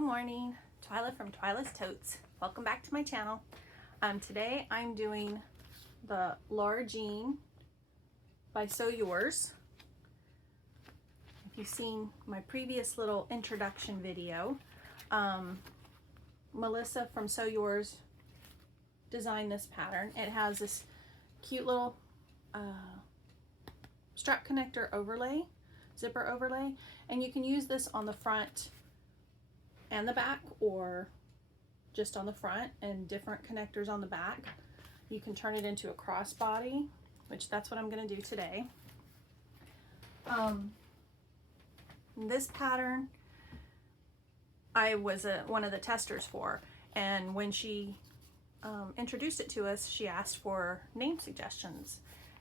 Good morning, Twyla from Twyla's Totes. Welcome back to my channel. Today I'm doing the Laura Jean by Sew Yours. If you've seen my previous little introduction video, Melissa from Sew Yours designed this pattern. It has this cute little strap connector overlay, zipper overlay, and you can use this on the front and the back, or just on the front and different connectors on the back. You can turn it into a crossbody, which that's what I'm going to do today. This pattern I was one of the testers for, and when she introduced it to us, she asked for name suggestions,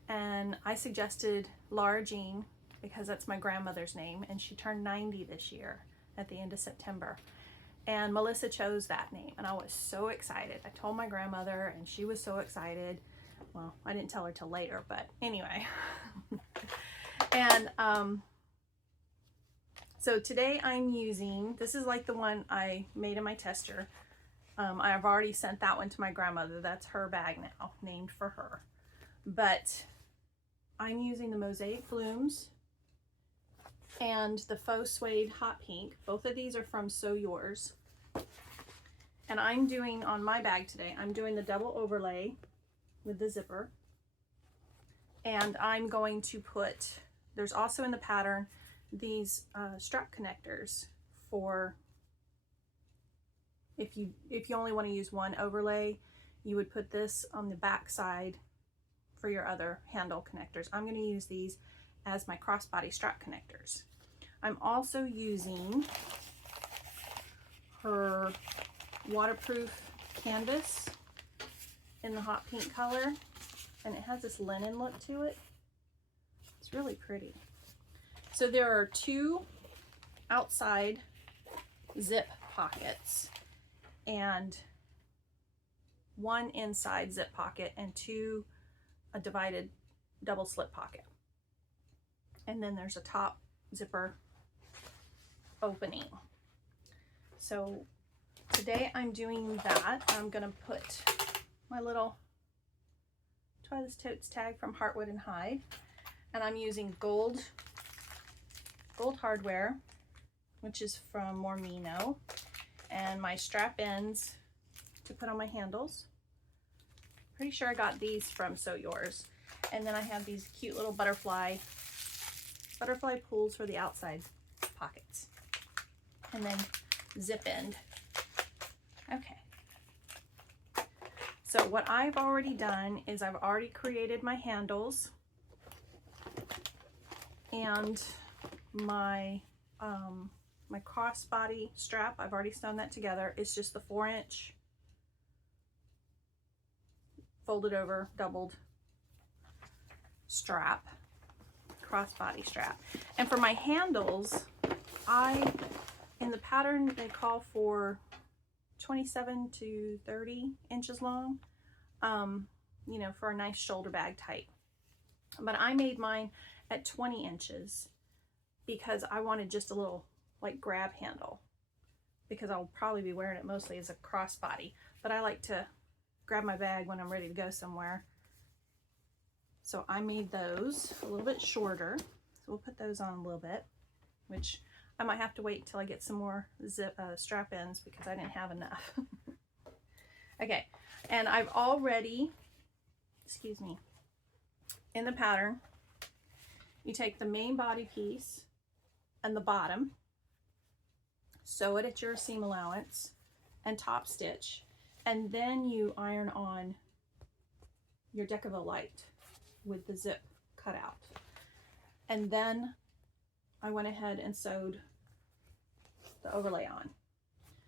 and I suggested Laura Jean because that's my grandmother's name, and she turned 90 this year at the end of September. And Melissa chose that name, and I was so excited. I told my grandmother, and she was so excited. Well, I didn't tell her till later, but anyway. And so today I'm using, this is like the one I made in my tester. I've already sent that one to my grandmother. That's her bag now, named for her. But I'm using the Mosaic Blooms and the faux suede hot pink. Both of these are from Sew Yours. And I'm doing, on my bag today, I'm doing the double overlay with the zipper. And I'm going to put, there's also in the pattern, these strap connectors for, if you only want to use one overlay, you would put this on the back side for your other handle connectors. I'm going to use these as my crossbody strap connectors. I'm also using her waterproof canvas in the hot pink color, and it has this linen look to it. It's really pretty. So there are two outside zip pockets and one inside zip pocket and a divided double slip pocket. And then there's a top zipper opening. So today I'm doing that. I'm gonna put my little Twyla's Totes tag from Heartwood and Hide, and I'm using gold hardware, which is from Mormino, and my strap ends to put on my handles. Pretty sure I got these from Sew Yours. And then I have these cute little butterfly pulls for the outside pockets, and then zip end. Okay, so what I've already done is I've already created my handles, and my my crossbody strap, I've already sewn that together. It's just the 4-inch folded over doubled strap, crossbody strap. And for my handles, in the pattern they call for 27 to 30 inches long, you know, for a nice shoulder bag type. But I made mine at 20 inches because I wanted just a little like grab handle, because I'll probably be wearing it mostly as a crossbody, but I like to grab my bag when I'm ready to go somewhere. So I made those a little bit shorter. So we'll put those on a little bit, which I might have to wait till I get some more strap ends because I didn't have enough. Okay, and I've already, excuse me, in the pattern, you take the main body piece and the bottom, sew it at your seam allowance and top stitch, and then you iron on your Decaville light with the zip cut out. And then I went ahead and sewed the overlay on.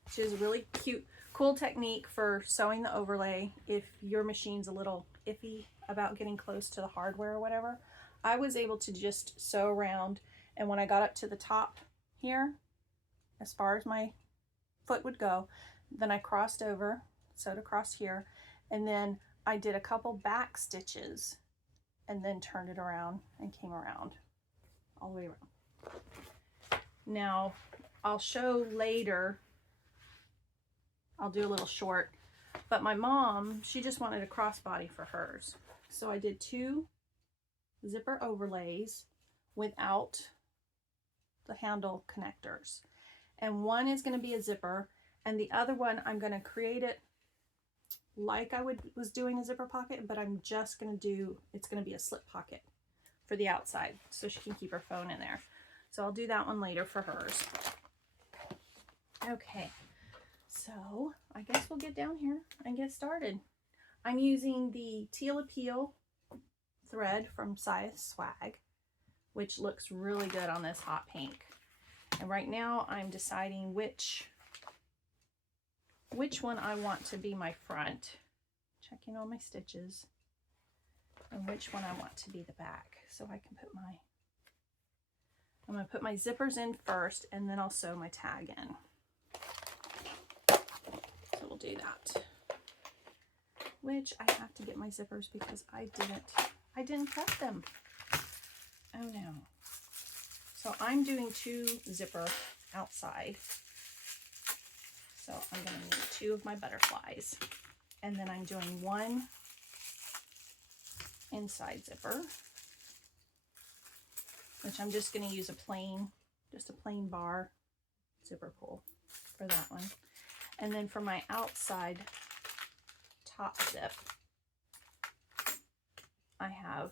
So it's a really cute, cool technique for sewing the overlay if your machine's a little iffy about getting close to the hardware or whatever. I was able to just sew around, and when I got up to the top here, as far as my foot would go, then I crossed over, sewed across here, and then I did a couple back stitches and then turned it around and came around all the way around. Now I'll show later I'll do a little short. But my mom, she just wanted a crossbody for hers. So I did 2 zipper overlays without the handle connectors. And one is going to be a zipper, and the other one I'm going to create it like I was doing a zipper pocket, but I'm just going to do, it's going to be a slip pocket for the outside so she can keep her phone in there. So I'll do that one later for hers. Okay, so I guess we'll get down here and get started. I'm using the Teal Appeal thread from Swag, which looks really good on this hot pink. And right now I'm deciding which one I want to be my front, checking all my stitches, and which one I want to be the back. So I can put I'm going to put my zippers in first, and then I'll sew my tag in. So we'll do that. Which I have to get my zippers because I didn't cut them. Oh no. So I'm doing 2 zipper outside. So I'm going to need 2 of my butterflies. And then I'm doing 1 inside zipper, which I'm just going to use just a plain bar zipper pull for that one. And then for my outside top zip, I have,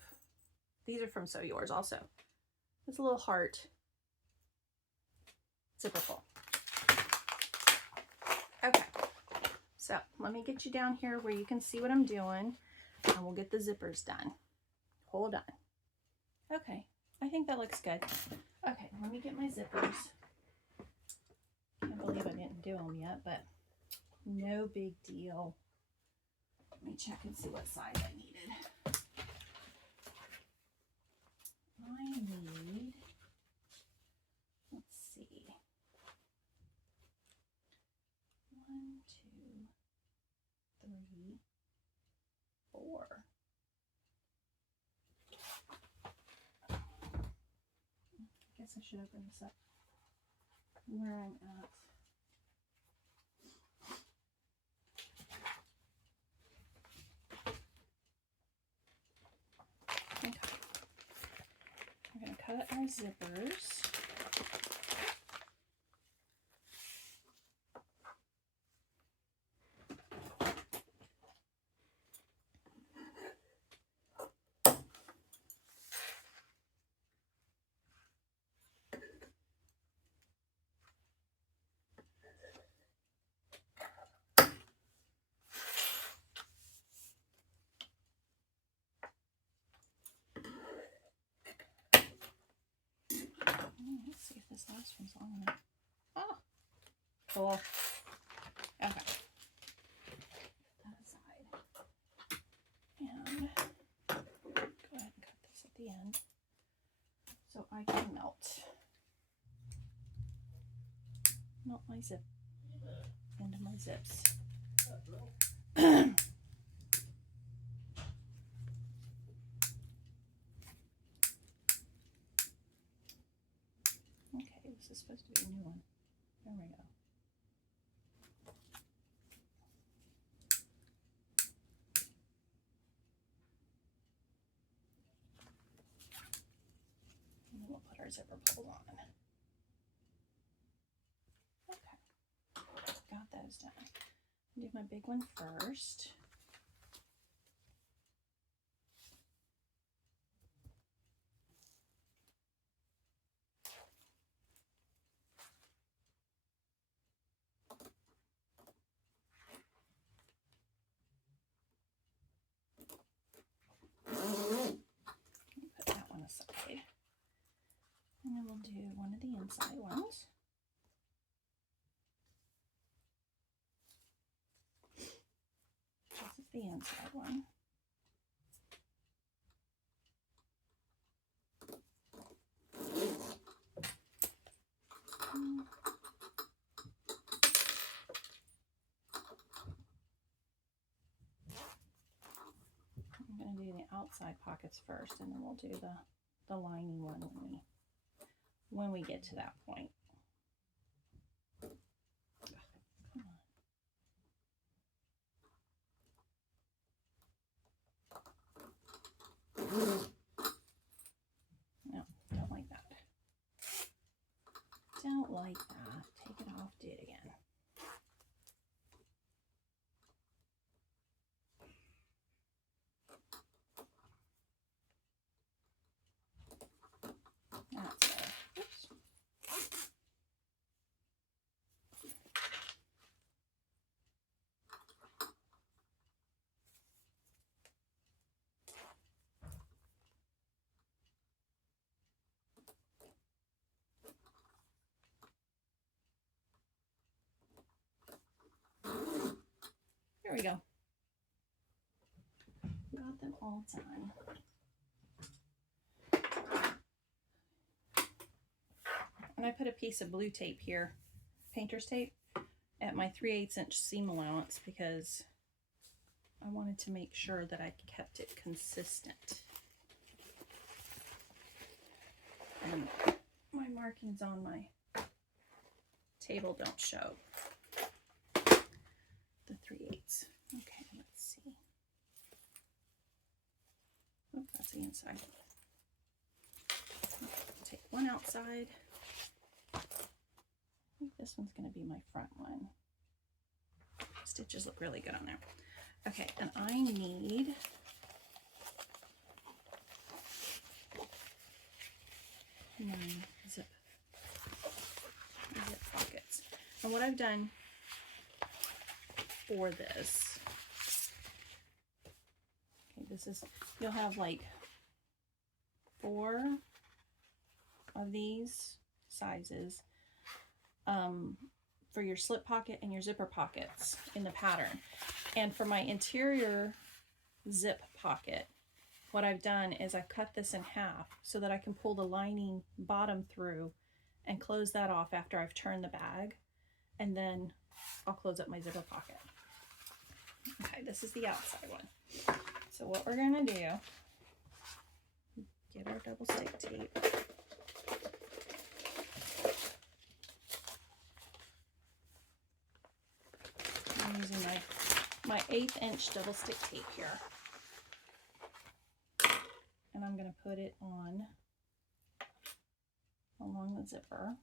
these are from Sew Yours also. It's a little heart zipper pull. Okay, so let me get you down here where you can see what I'm doing, and we'll get the zippers done. Hold on. Okay, I think that looks good. Okay, let me get my zippers. Can't believe I didn't do them yet, but no big deal. Let me check and see what size I needed. I need, let's see, 1, 2, 3, 4. I guess I should open this up where I'm at. Okay. I'm going to cut up my zippers. Let's see if this last one's long enough. Oh, cool. Okay. Put that aside. And go ahead and cut this at the end so I can melt my zip into my zips. Okay, this is supposed to be a new one. There we go. And then we'll put our zipper pulls on. Okay, got those done. Do my big one first. Put that one aside. And then we'll do one of the inside ones. This is the inside one. I'm going to do the outside pockets first, and then we'll do the lining one when we get to that point. Come on. don't like that. Take it off, do it again. That's it. Oops. There we go. Got them all done. And I put a piece of blue tape here, painter's tape, at my 3/8 inch seam allowance because I wanted to make sure that I kept it consistent. And my markings on my table don't show the 3/8. Okay, let's see. Oh, that's the inside. Take one outside. I think this one's going to be my front one. Stitches look really good on there. Okay, and I need my zip pockets. And what I've done for this, okay, this is, you'll have like 4 of these sizes for your slip pocket and your zipper pockets in the pattern. And for my interior zip pocket, what I've done is I've cut this in half so that I can pull the lining bottom through and close that off after I've turned the bag, and then I'll close up my zipper pocket. Okay, this is the outside one. So what we're gonna do, get our double stick tape. I'm using my 1/8 inch double stick tape here. And I'm going to put it on along the zipper.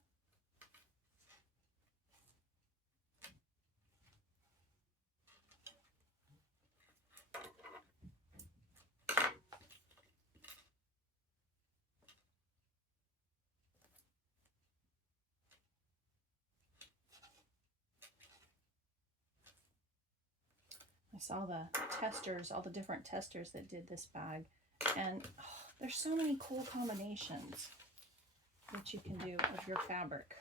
I saw the testers, all the different testers that did this bag, and there's so many cool combinations that you can do of your fabric.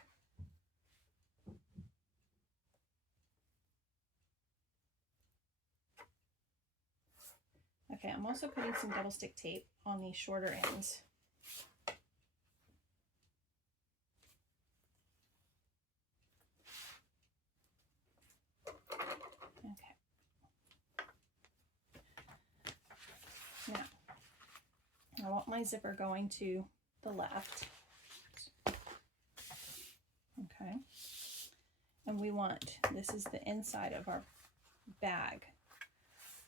Okay, I'm also putting some double stick tape on these shorter ends. Okay. Now, I want my zipper going to the left. Okay. And we want, this is the inside of our bag.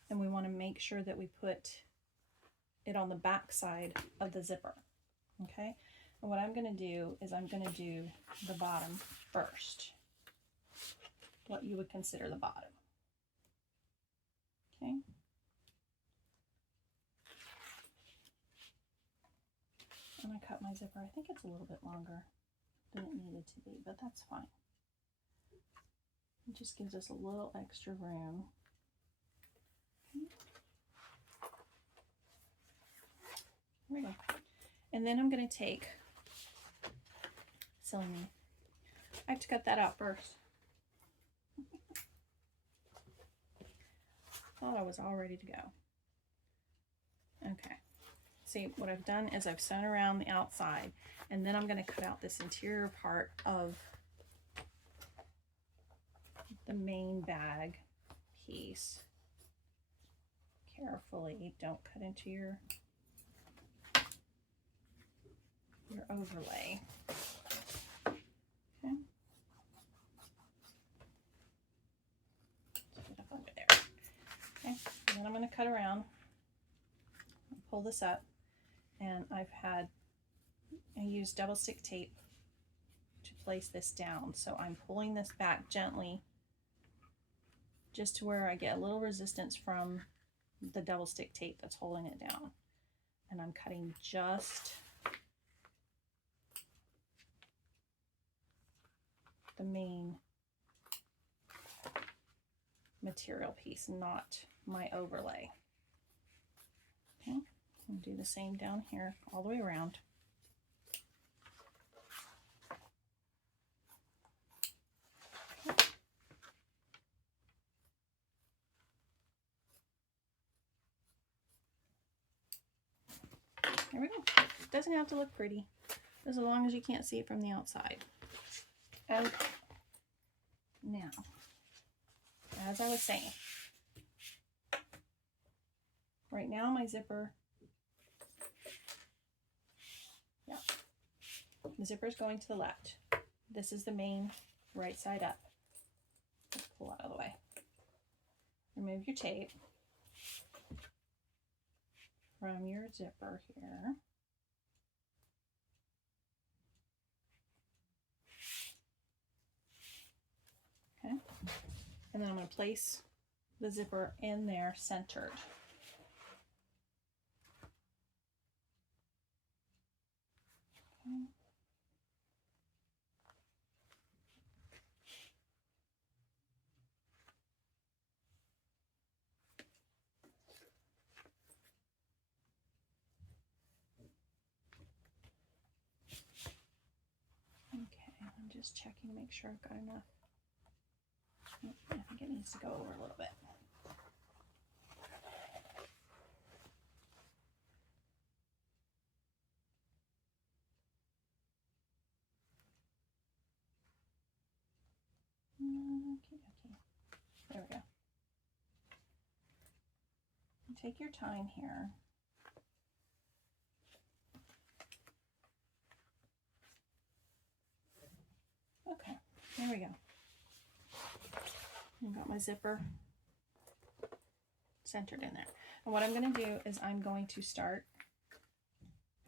And we want to make sure that we put it on the back side of the zipper. Okay. And what I'm going to do is I'm going to do the bottom first. What you would consider the bottom. Okay. And I cut my zipper. I think it's a little bit longer than it needed to be, but that's fine. It just gives us a little extra room. There we go. And then I'm going to take, silly me, I have to cut that out first. Thought I was all ready to go. Okay. See, what I've done is I've sewn around the outside, and then I'm going to cut out this interior part of the main bag piece. Carefully, don't cut into your overlay. Okay. Get up under there. Okay, and then I'm going to cut around, pull this up, and I used double stick tape to place this down. So I'm pulling this back gently just to where I get a little resistance from the double stick tape that's holding it down. And I'm cutting just the main material piece, not my overlay. Okay, and do the same down here all the way around. There we go. It doesn't have to look pretty, as long as you can't see it from the outside. Okay. Now, as I was saying, right now my zipper, the zipper is going to the left. This is the main right side up. Let's pull out of the way. Remove your tape from your zipper here. Okay. And then I'm going to place the zipper in there centered. Okay. I'm just checking to make sure I've got enough. I think it needs to go over a little bit. Okay. There we go. Take your time here. Okay, there we go. I've got my zipper centered in there. And what I'm going to do is I'm going to start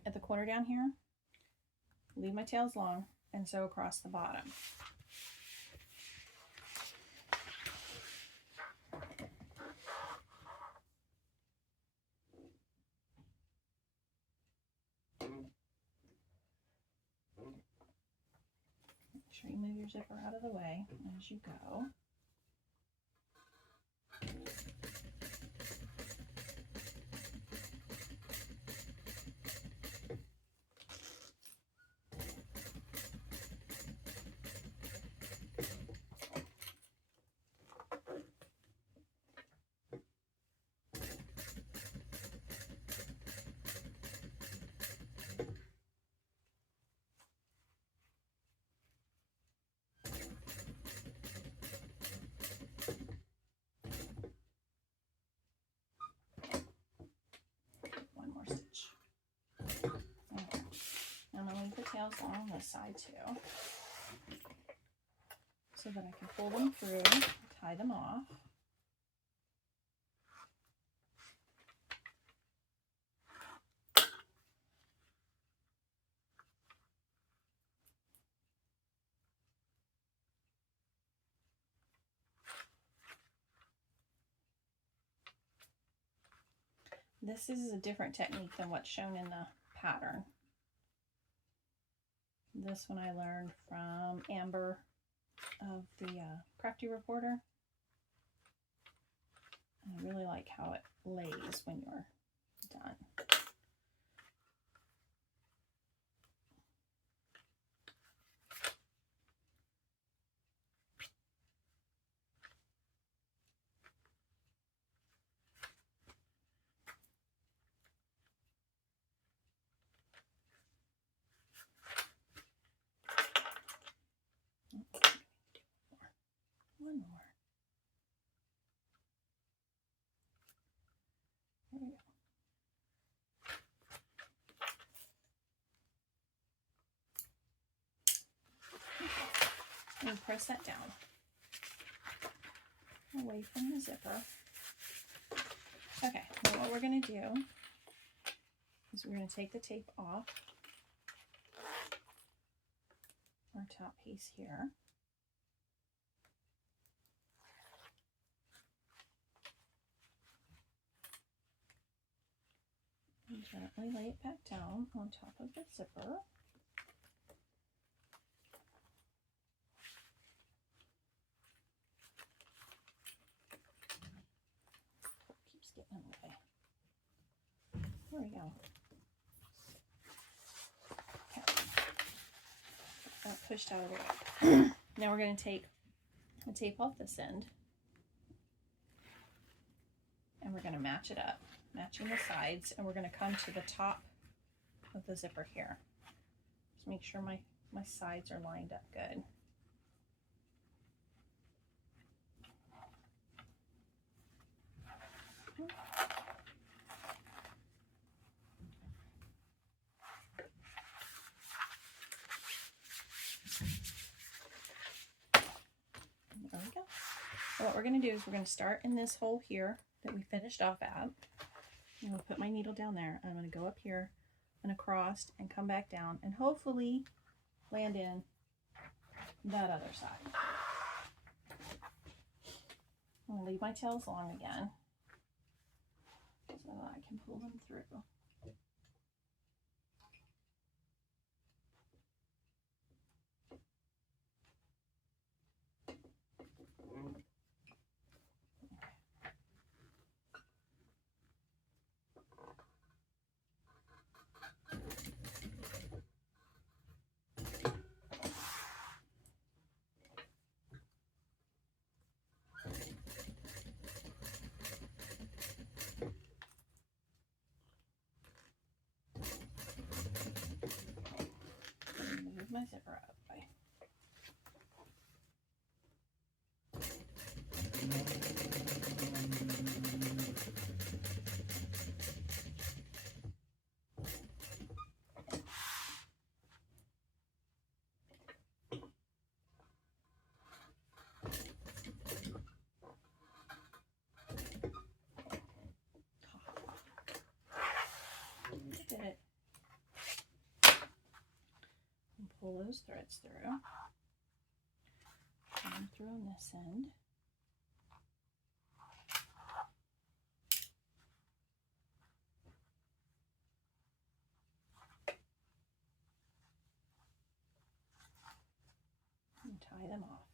at the corner down here, leave my tails long, and sew across the bottom. Make sure you move your zipper out of the way as you go. Tails along this side too, so that I can pull them through, tie them off. This is a different technique than what's shown in the pattern. This one I learned from Amber of the Crafty Reporter. And I really like how it lays when you're done. One more. There we go. And press that down away from the zipper. Okay, now what we're going to do is we're going to take the tape off our top piece here. And gently lay it back down on top of the zipper. Keeps getting in the way. There we go. Okay. That pushed out of the way. Now we're going to take the tape off this end, and we're going to match it up, matching the sides, and we're going to come to the top of the zipper here. Just make sure my sides are lined up good. There we go. So what we're going to do is we're going to start in this hole here that we finished off at. I'm going to put my needle down there. I'm going to go up here and across and come back down and hopefully land in that other side. I'm going to leave my tails long again so that I can pull them through. Move my zipper out of the way. Did it. Pull those threads through. And through on this end. And tie them off.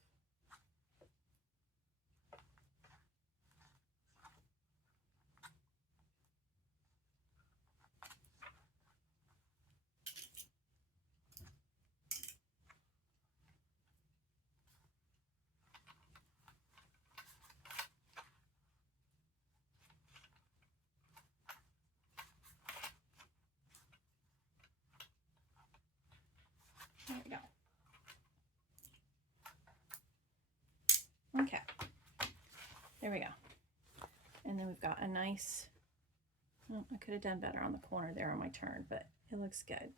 There we go. Okay. There we go. And then we've got a nice, oh, I could have done better on the corner there on my turn, but it looks good.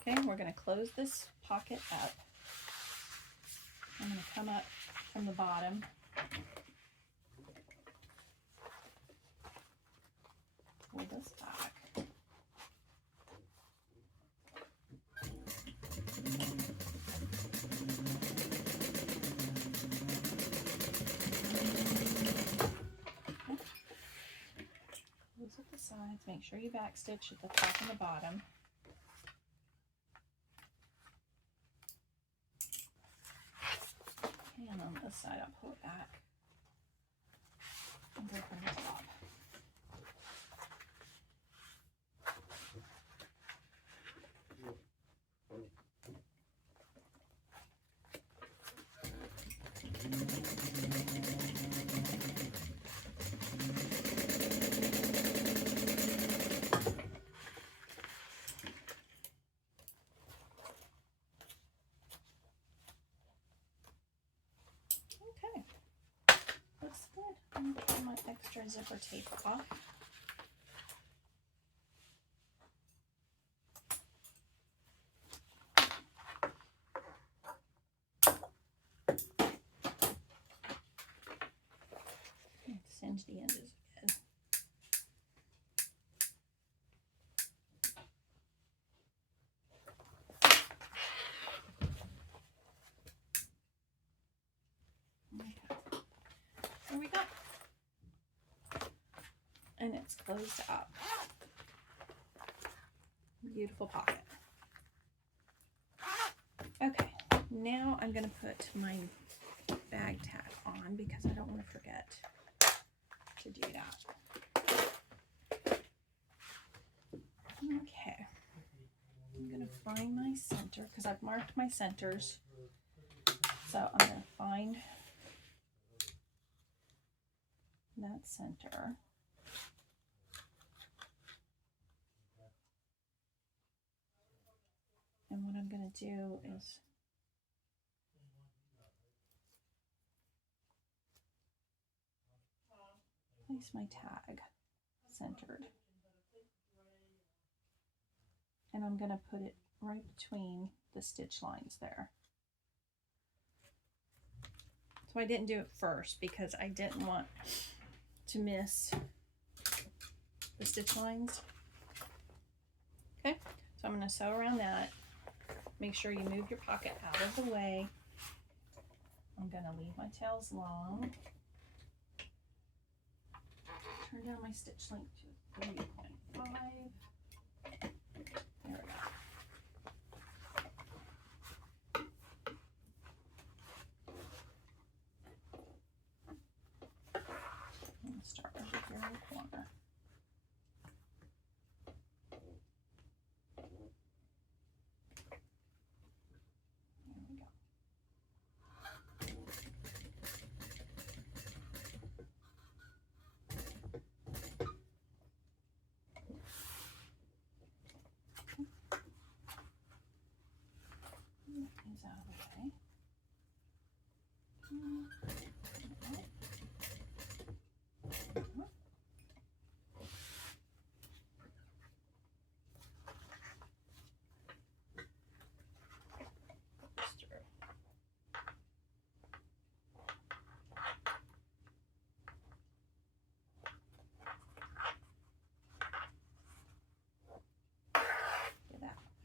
Okay, we're going to close this pocket up. I'm going to come up from the bottom. Pull this back. Close at the sides. Make sure you back stitch at the top and the bottom. And on this side, I'll pull it back and go from the top. Okay, looks good. I'm going to pull my extra zipper tape off. Singe the edges again. it's closed up. Beautiful pocket. Okay, now I'm going to put my bag tag on because I don't want to forget to do that. Okay, I'm going to find my center because I've marked my centers. So I'm going to find that center. And what I'm going to do is place my tag centered. And I'm going to put it right between the stitch lines there. So I didn't do it first because I didn't want to miss the stitch lines. Okay, so I'm going to sew around that. Make sure you move your pocket out of the way. I'm going to leave my tails long. Turn down my stitch length to 3.5. There we go. I'm going to start over here in the corner. Is out of the way. Get that way.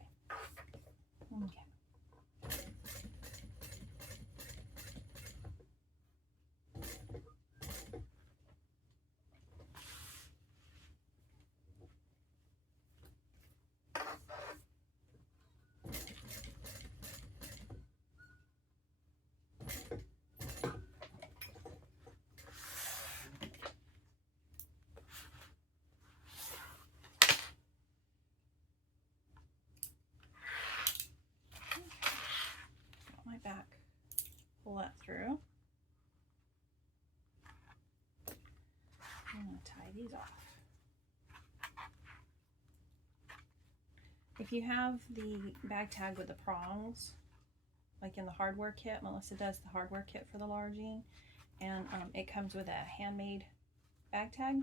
Okay. My back, pull that through. I'm going to tie these off. If you have the bag tag with the prongs, like in the hardware kit, Melissa does the hardware kit for the larging, and it comes with a handmade bag tag,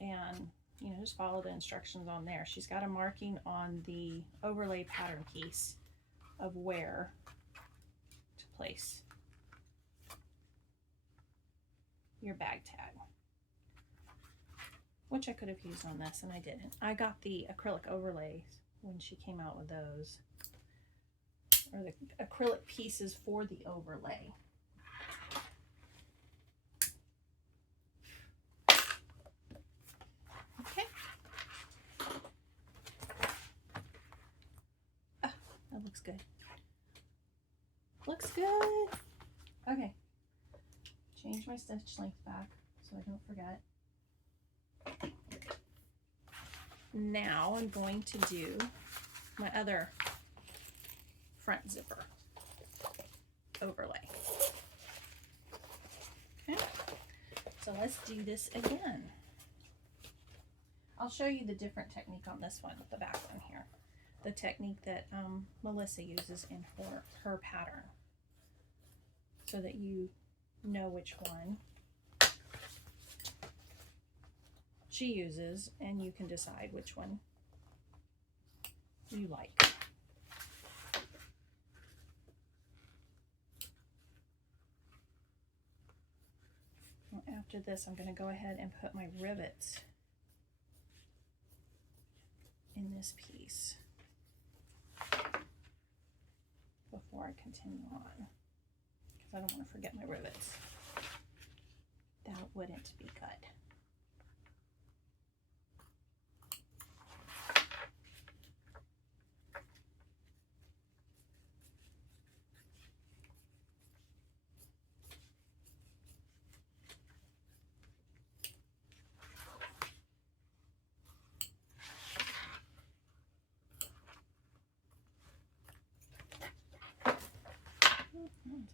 and you know, just follow the instructions on there. She's got a marking on the overlay pattern piece of where to place your bag tag, which I could have used on this and I didn't. I got the acrylic overlays when she came out with those, or the acrylic pieces for the overlay. Okay. Ah, that looks good. Looks good. Okay. Change my stitch length back so I don't forget. Now I'm going to do my other front zipper overlay. Okay, so let's do this again. I'll show you the different technique on this one, the back one here. The technique that Melissa uses in her pattern, so that you know which one she uses and you can decide which one you like. Well, after this, I'm going to go ahead and put my rivets in this piece before I continue on, because I don't want to forget my rivets. That wouldn't be good.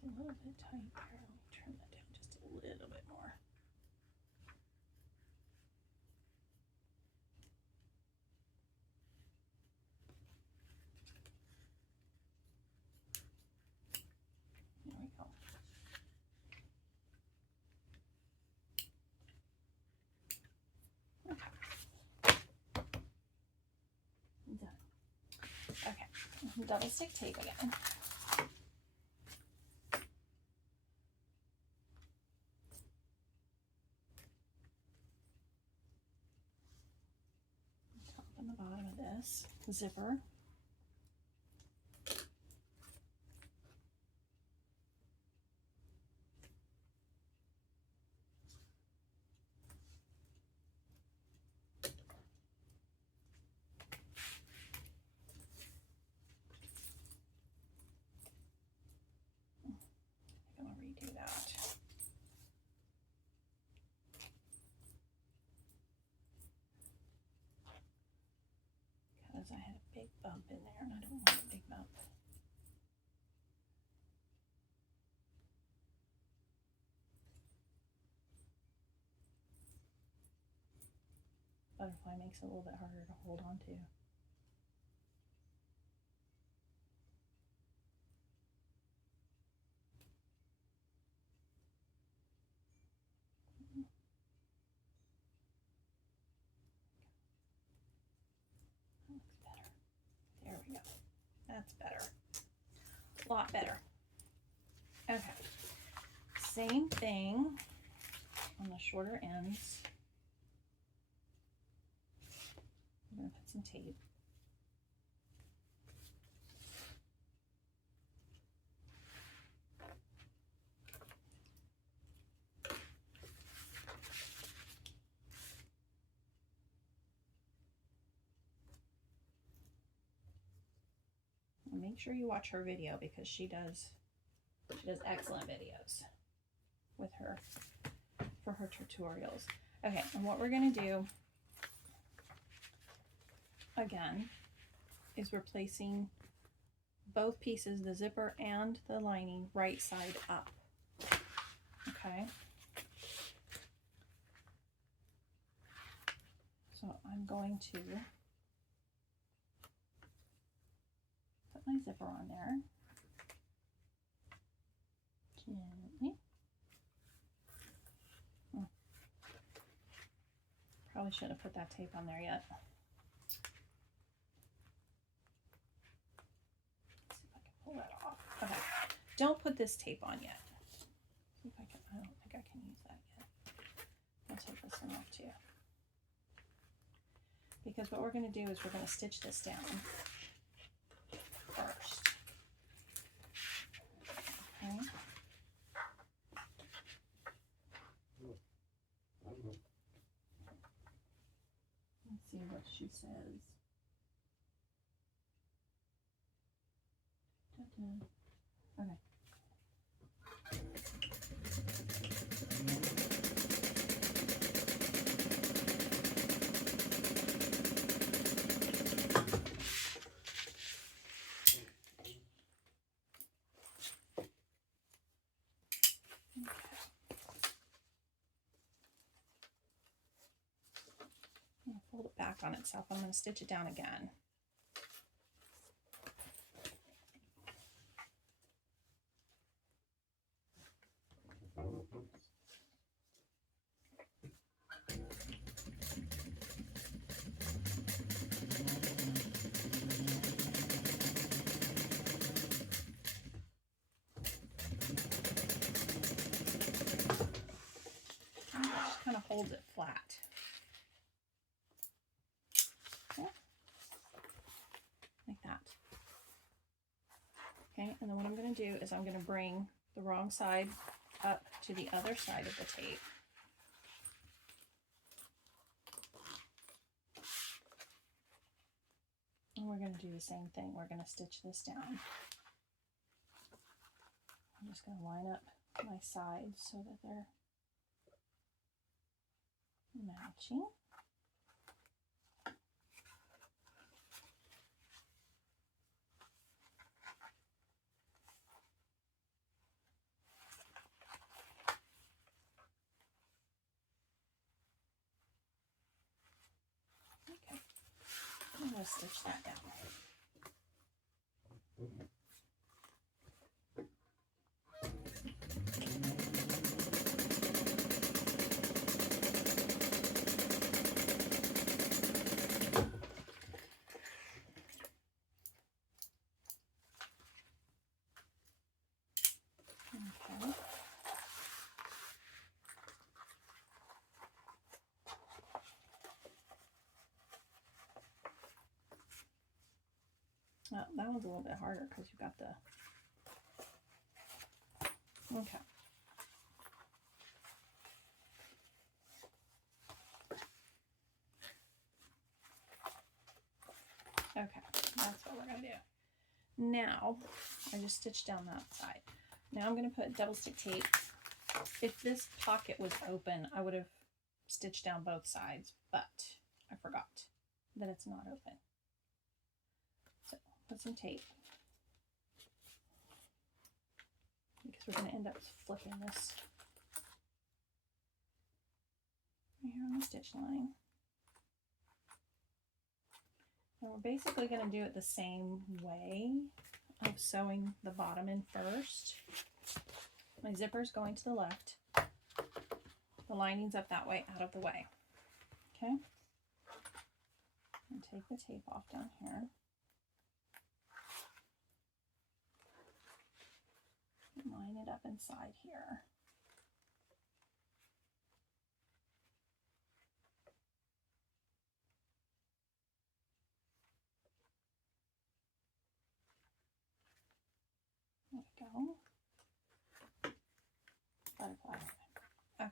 a little bit tight there. Let me turn that down just a little bit more. There we go. Done. Okay, double stick tape again. Top and the bottom of this zipper. I'm gonna redo that. Because I had a big bump in there and I don't want a big bump. Butterfly makes it a little bit harder to hold on to. That looks better. There we go. That's better. A lot better. Okay. Same thing on the shorter ends. I'm going to put some tape. And make sure you watch her video because she does excellent videos with her for her tutorials. Okay, and what we're going to do again is we're placing both pieces, the zipper and the lining, right side up. Okay. So I'm going to put my zipper on there. Gently. Probably should have put that tape on there yet. Let's see if I can pull that off. Okay. Don't put this tape on yet. See if I can. I don't think I can use that yet. I'll take this one off too. Because what we're going to do is we're going to stitch this down first. Okay. Let's see what she says. Okay. Fold it back on itself. I'm going to stitch it down again. Just kind of holds it flat. Okay. Like that. Okay, and then what I'm going to do is I'm going to bring the wrong side up to the other side of the tape. And we're going to do the same thing. We're going to stitch this down. I'm just going to line up my sides so that they're matching. to stitch that down. Oh, that one's a little bit harder because you've got the, okay. Okay, that's what we're going to do. Now, I just stitched down that side. Now I'm going to put double stick tape. If this pocket was open, I would have stitched down both sides, but I forgot that it's not open. So put some tape, because we're going to end up flipping this right here on the stitch line. And we're basically going to do it the same way of sewing the bottom in first. My zipper's going to the left. The lining's up that way, out of the way. Okay? And take the tape off down here. Line it up inside here. There we go. Butterfly. Okay.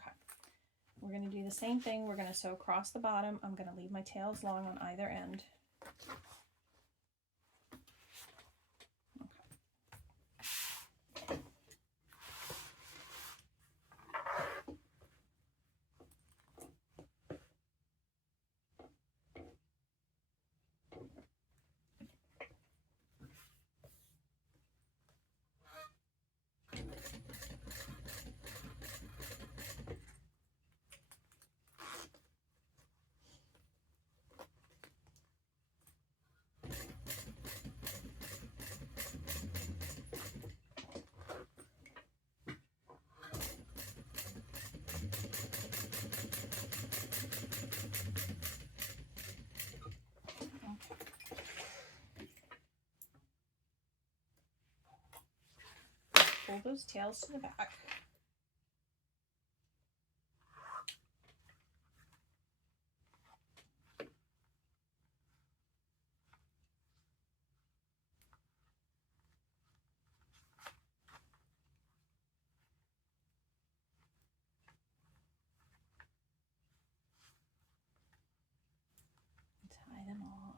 We're going to do the same thing. We're going to sew across the bottom. I'm going to leave my tails long on either end. Pull those tails to the back. Tie them off.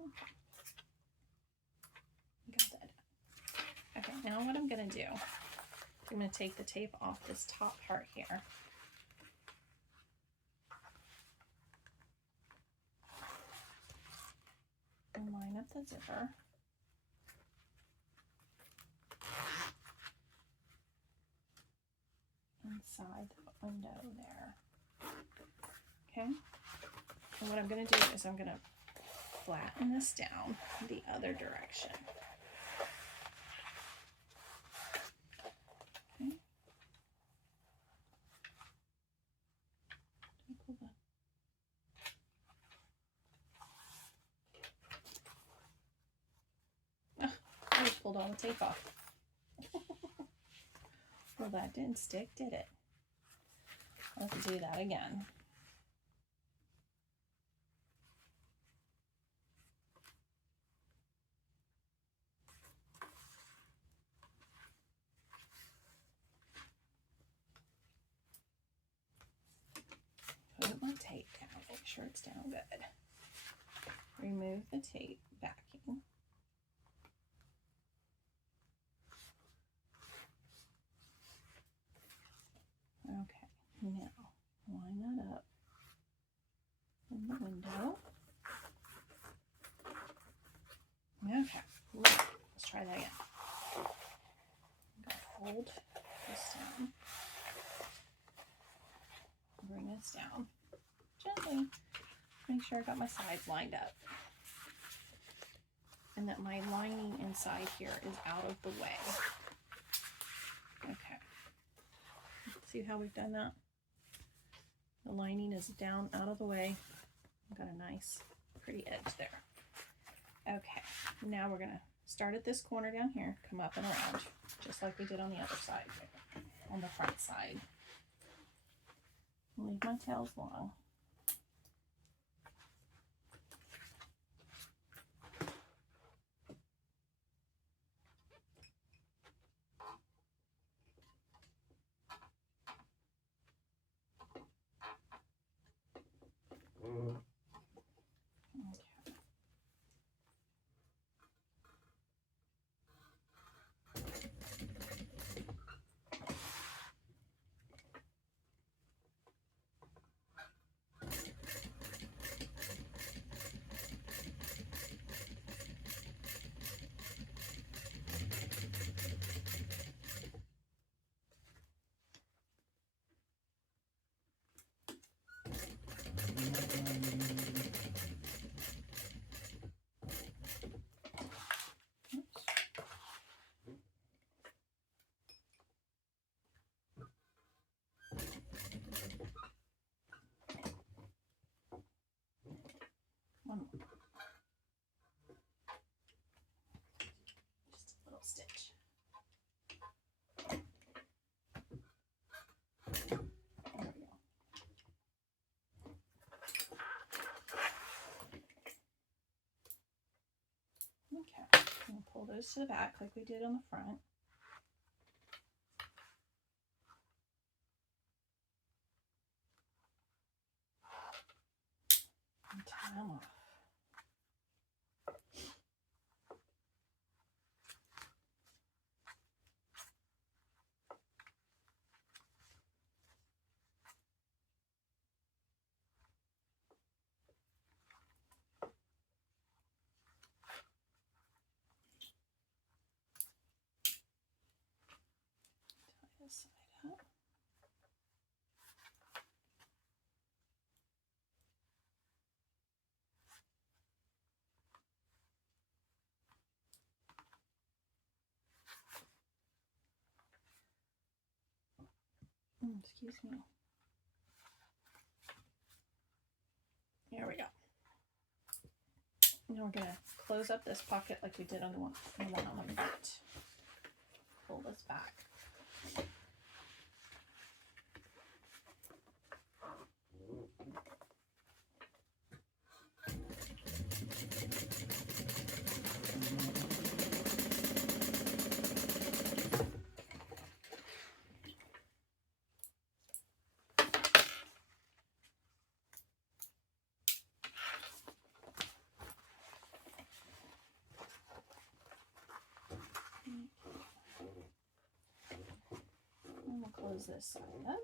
Okay. Got that. Okay, now what I'm going to do, I'm going to take the tape off this top part here. And line up the zipper. Inside the window there. Okay? And what I'm going to do is I'm going to flatten this down the other direction. Okay. Oh, I just pulled all the tape off. Well, that didn't stick, did it? Let's do that again. Put my tape down, make sure it's down good. remove the tape backing. Okay, now line that up in the window. Okay, let's try that again. I'm gonna fold this down. Bring this down gently. Make sure I got my sides lined up. And that my lining inside here is out of the way. Okay. See how we've done that? The lining is down out of the way. I've got a nice, pretty edge there. Okay, now we're gonna start at this corner down here, come up and around, just like we did on the other side, on the front side. Leave my tails long. One more. Just a little stitch. There we go. Okay, we'll pull those to the back like we did on the front. And tie them off. This side up. Excuse me. There we go. Now we're gonna close up this pocket like we did on the one on the front. Pull this back. And we'll close this side up.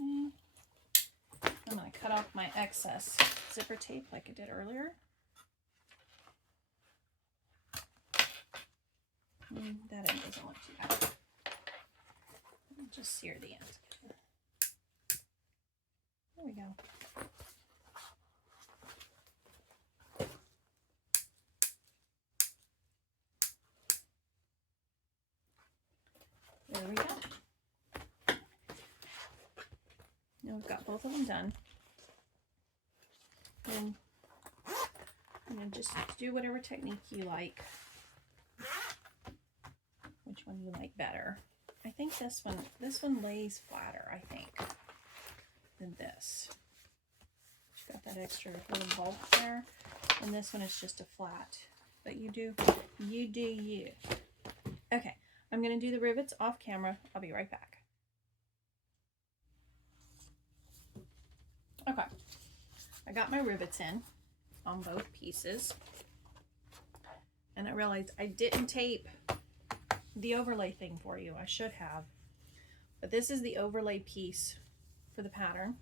Okay. I'm going to cut off my excess zipper tape like I did earlier. That end doesn't look too bad. I'll just sear the ends. There we go. There we go. Now we've got both of them done. And just do whatever technique you like. Which one you like better. I think this one lays flatter, I think, than this. Got that extra little bulk there. And this one is just a flat. But you do you. Okay, I'm going to do the rivets off camera. I'll be right back. Okay, I got my rivets in on both pieces. And I realized I didn't tape the overlay thing for you. I should have. But this is the overlay piece for the pattern.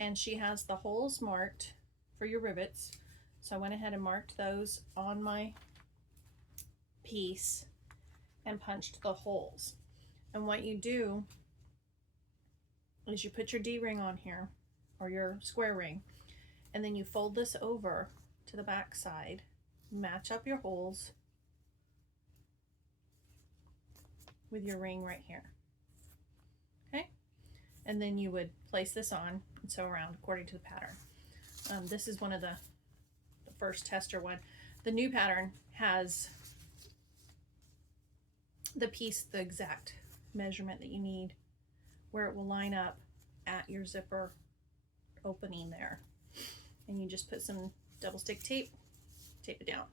And she has the holes marked for your rivets. So I went ahead and marked those on my piece and punched the holes. And what you do is you put your D-ring on here, or your square ring, and then you fold this over to the back side, match up your holes with your ring right here. Okay? And then you would place this on and sew around according to the pattern. This is one of the first tester one. The new pattern has the piece, the exact measurement that you need, where it will line up at your zipper opening there. And you just put some double stick tape, tape it down.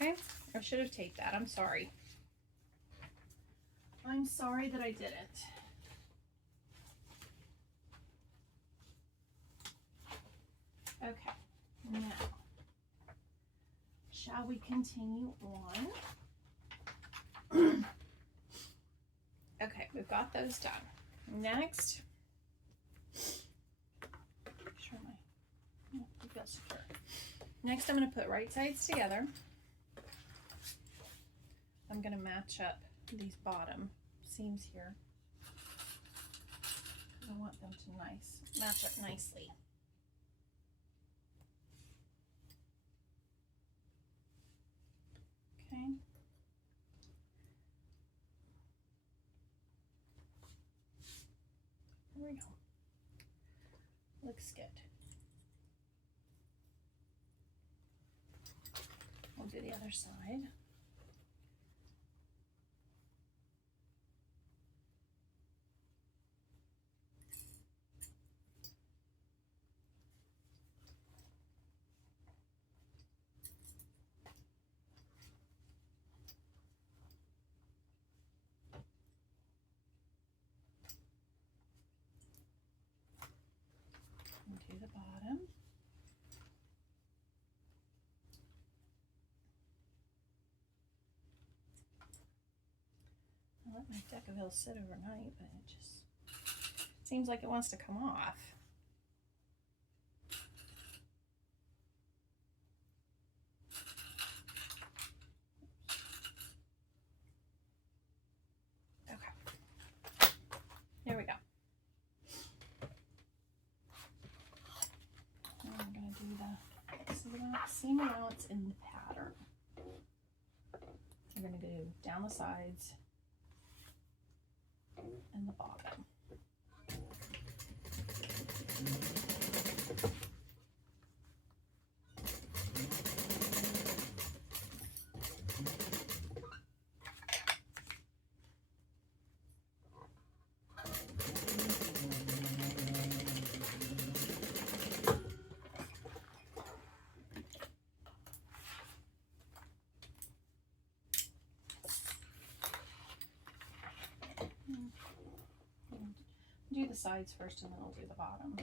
Okay, I should have taped that. I'm sorry. I'm sorry that I didn't. Okay, now, shall we continue on? Okay, we've got those done. Next, sure we've got secure. Next, I'm going to put right sides together. I'm going to match up these bottom seams here. I want them to match up nicely. Okay. There we go. Looks good. We'll do the other side. Do the bottom. I let my Decaville sit overnight, but it just seems like it wants to come off. Okay, there we go. Now I'm going to do the seam allowance in the pattern. I'm going to go down the sides and the bottom. Do the sides first and then I'll do the bottom.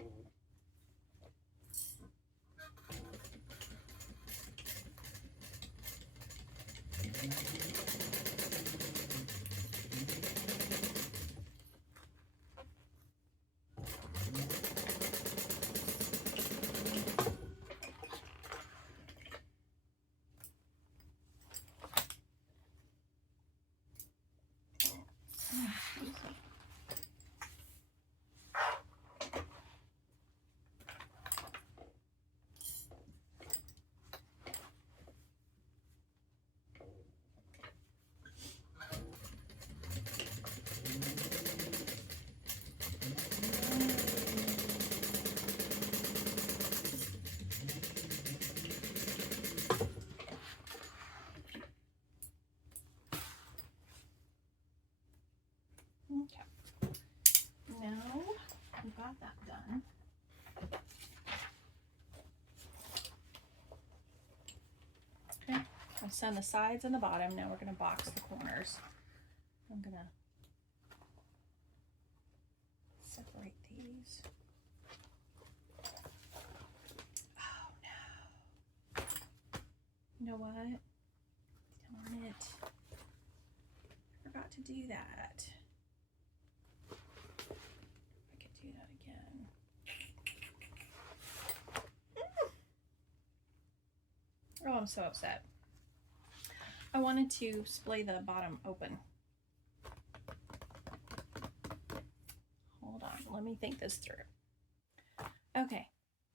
Okay, now we've got that done. on the sides and the bottom. Now we're going to box the corners. I'm going to separate these. Oh no. You know what? Darn it. I forgot to do that. I could do that again. Oh, I'm so upset. I wanted to splay the bottom open. Hold on, let me think this through. Okay,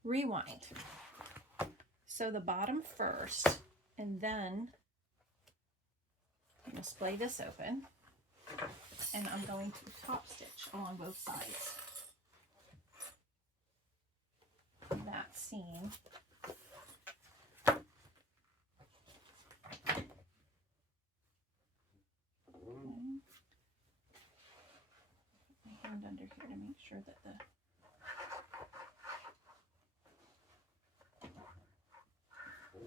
rewind. So the bottom first, and then I'm going to splay this open, and I'm going to top stitch along both sides. That seam. My hand under here to make sure that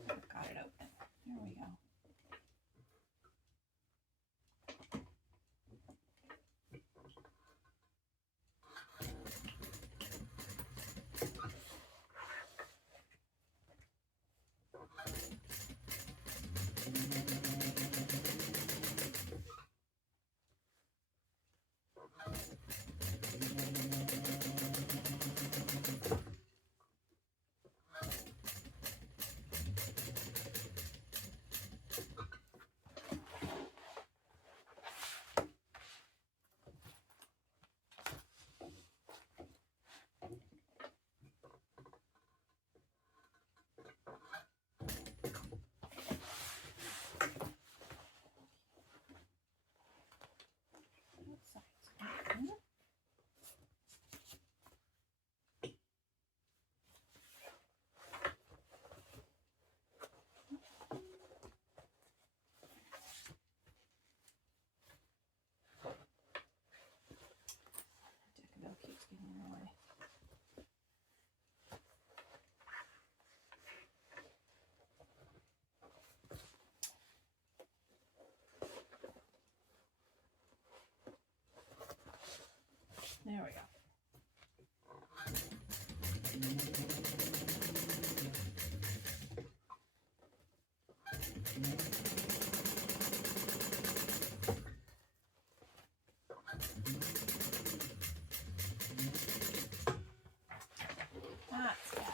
I've got it open. There we go. Keeps getting in the way. There we go. That's better.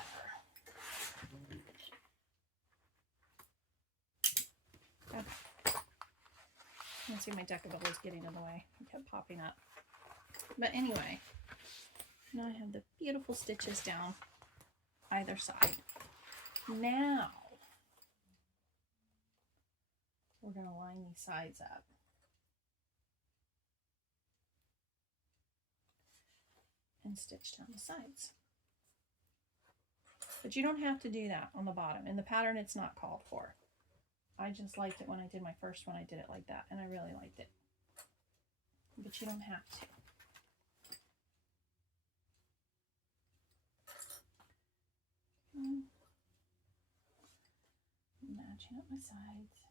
Okay. You can see my deckable is getting in the way. It kept popping up. But anyway, now I have the beautiful stitches down either side. Now we're going to line these sides up. And stitch down the sides. But you don't have to do that on the bottom. In the pattern, it's not called for. I just liked it when I did my first one. I did it like that, and I really liked it. But you don't have to. Matching up my sides.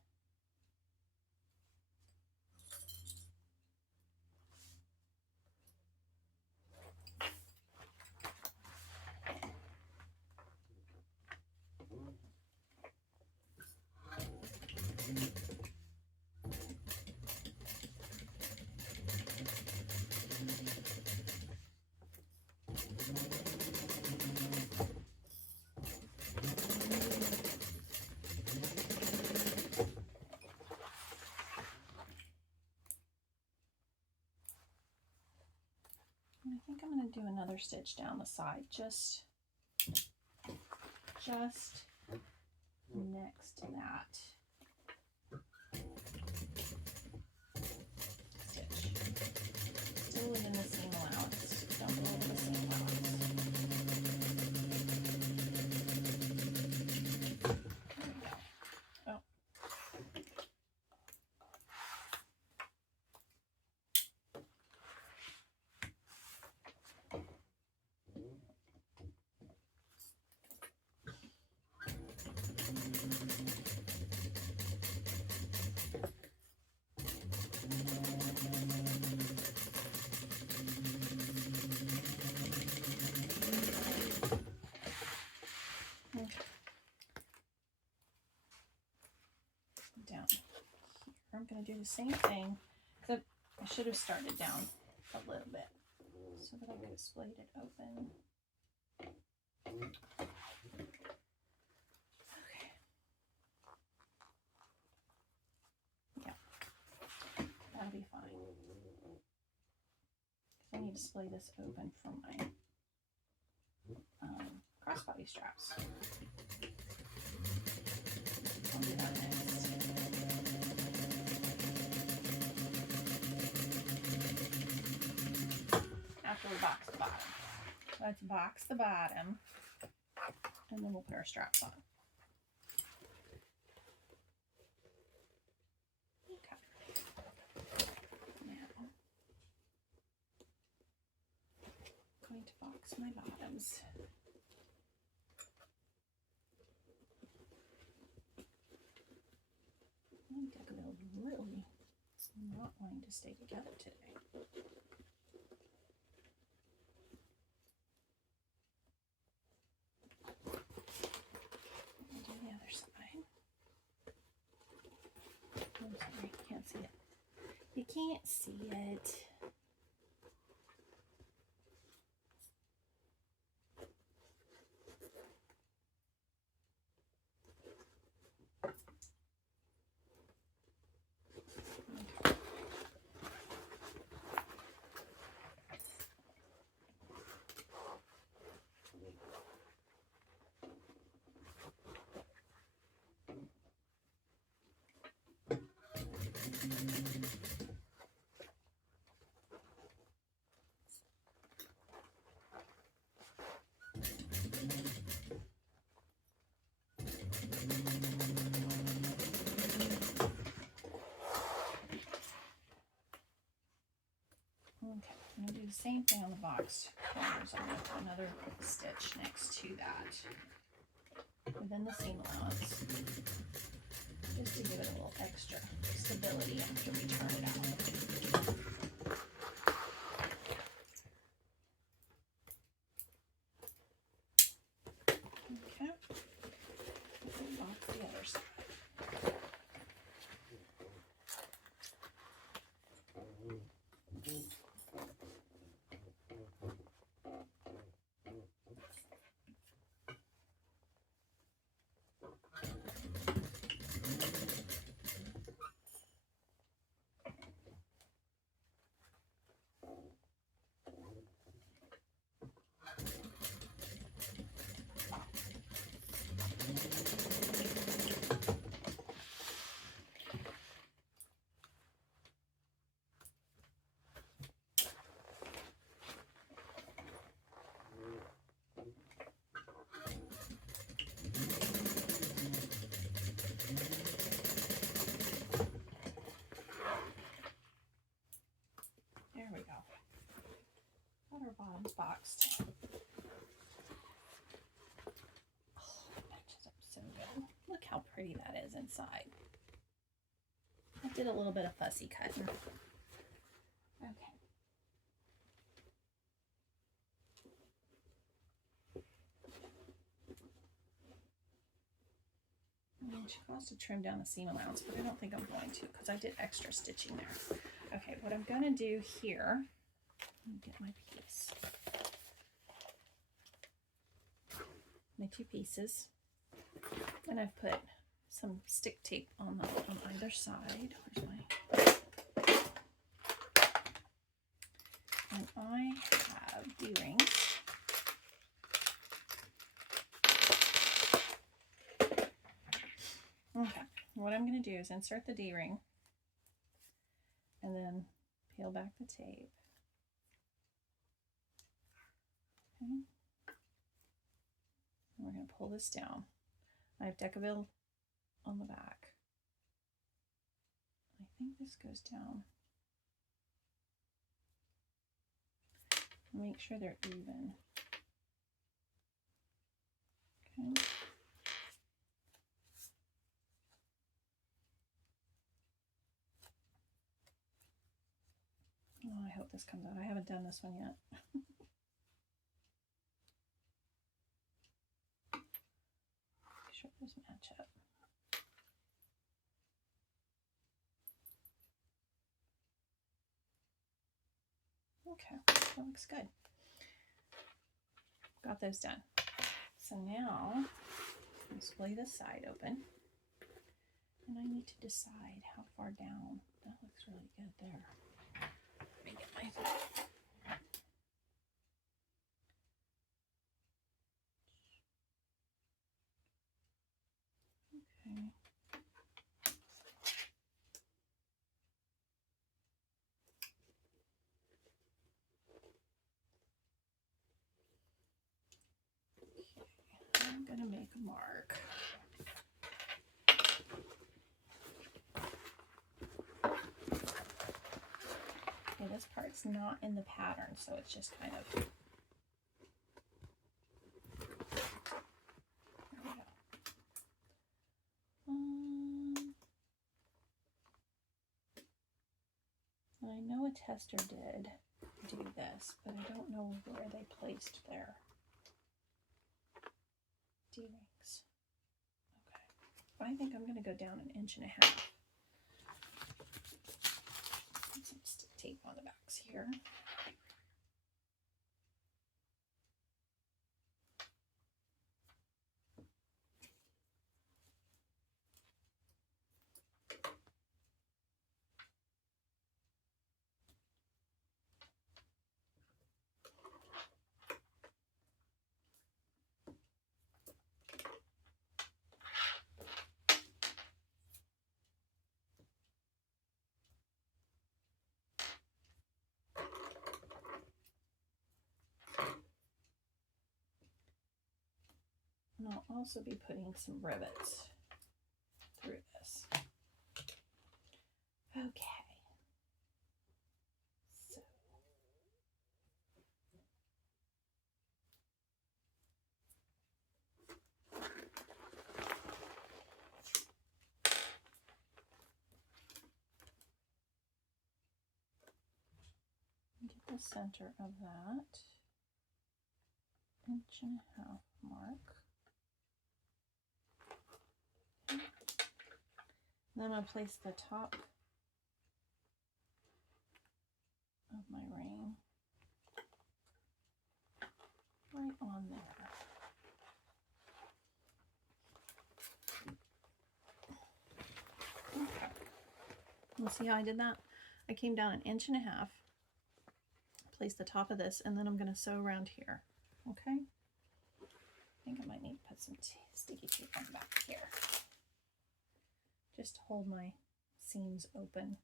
I think I'm going to do another stitch down the side, just next to that stitch. Still within the seam allowance. Don't go over the seam allowance. There we go. Oh. going to do the same thing. So I should have started down a little bit so that I could have splayed it open. Okay. Yeah, that'll be fine. I need to splay this open for my crossbody straps. I'll do that next. After we box the bottom. Let's box the bottom and then we'll put our straps on. Okay. Now, I'm going to box my bottoms. Decadale really is not wanting to stay together today. Do the other side. I'm sorry, you can't see it. You can't see it. Okay, I'm going to do the same thing on the boxed corners. I'm going to put another stitch next to that within the seam allowance, just to give it a little extra stability after we turn it out. Okay, and box the other side. There we go. Got our bottoms boxed. Oh, that matches up so good. Look how pretty that is inside. I did a little bit of fussy cutting. Okay. She wants to trim down the seam allowance, but I don't think I'm going to because I did extra stitching there. Okay, what I'm going to do here, let me get my piece. My two pieces, and I've put some stick tape on either side. Where's my? And I have D-rings. Okay, what I'm going to do is insert the D-ring and then peel back the tape. Okay. And we're going to pull this down. I have Decaville on the back. I think this goes down. Make sure they're even. Okay. Oh, I hope this comes out. I haven't done this one yet. Make sure those match up. Okay, that looks good. Got those done. So now, let's lay this side open. And I need to decide how far down. That looks really good there. Let me get my... Okay. I'm going to make a mark. Okay, this part's not in the pattern, so it's just kind of... There we go. I know a tester did do this, but I don't know where they placed their D-rings. Okay, but I think I'm going to go down 1.5 inches. Put some stick tape on the backs here. And I'll also be putting some rivets through this. Okay. So. Get the center of that 1.5 inch mark. Then I'll place the top of my ring right on there. Okay. You see how I did that? I came down 1.5 inches, place the top of this, and then I'm going to sew around here. Okay? I think I might need to put some sticky tape on the back here. Just to hold my seams open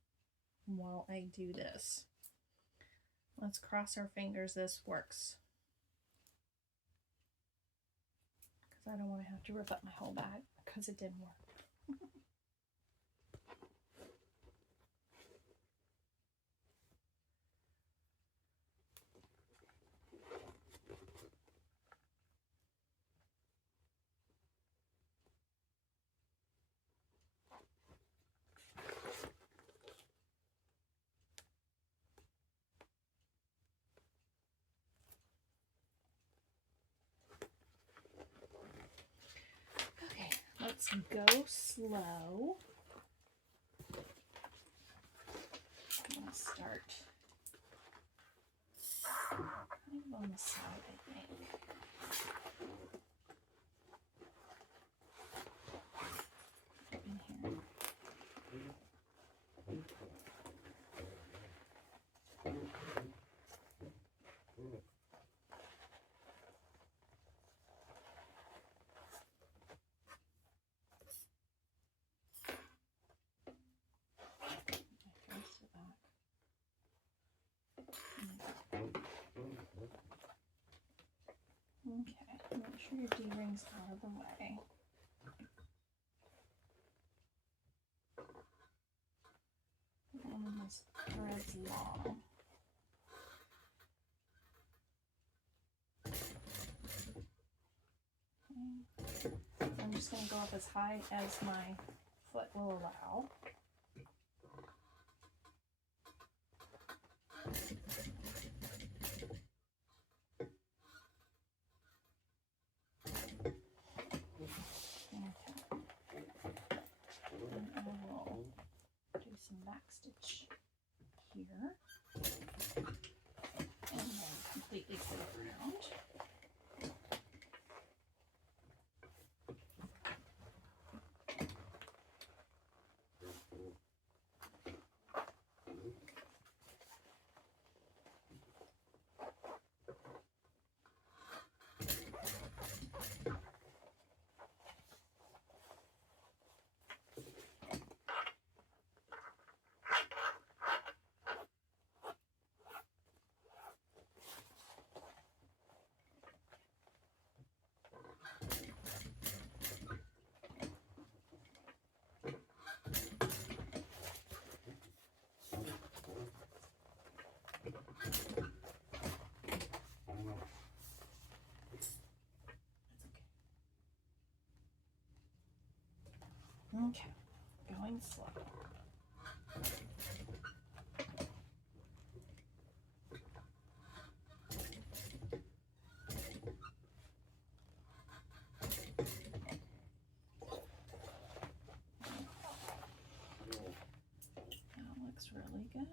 while I do this. Let's cross our fingers this works. Because I don't want to have to rip up my whole bag because it didn't work. Let's go slow. I'm going to start kind of on the side, I think. In here. Okay, make sure your D-ring's out of the way. And this thread's long. Okay. I'm just going to go up as high as my foot will allow. Back stitch here. Okay, going slow. That looks really good.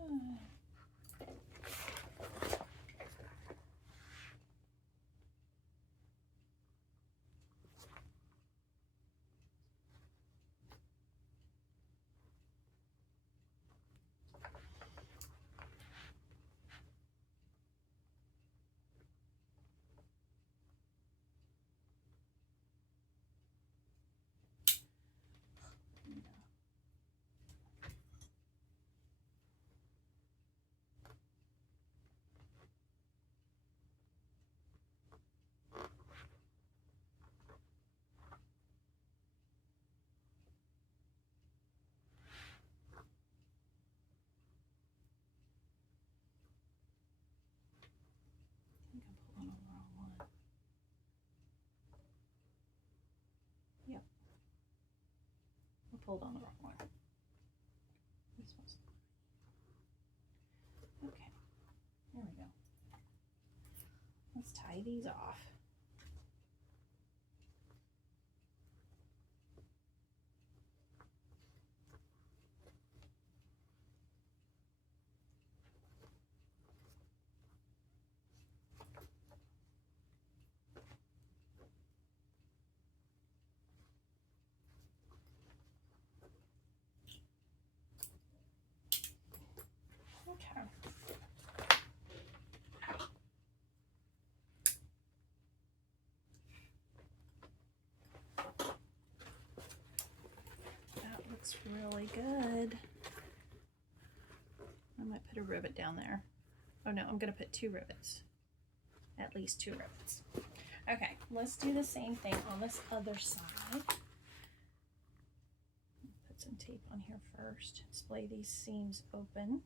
I think I'm pulling on the wrong one. Yep. I pulled on the wrong one. This one's... Okay. There we go. Let's tie these off. Okay. That looks really good. I might put a rivet down there. Oh no, I'm gonna put 2 rivets. At least 2 rivets. Okay, let's do the same thing on this other side. Put some tape on here first. Splay these seams open.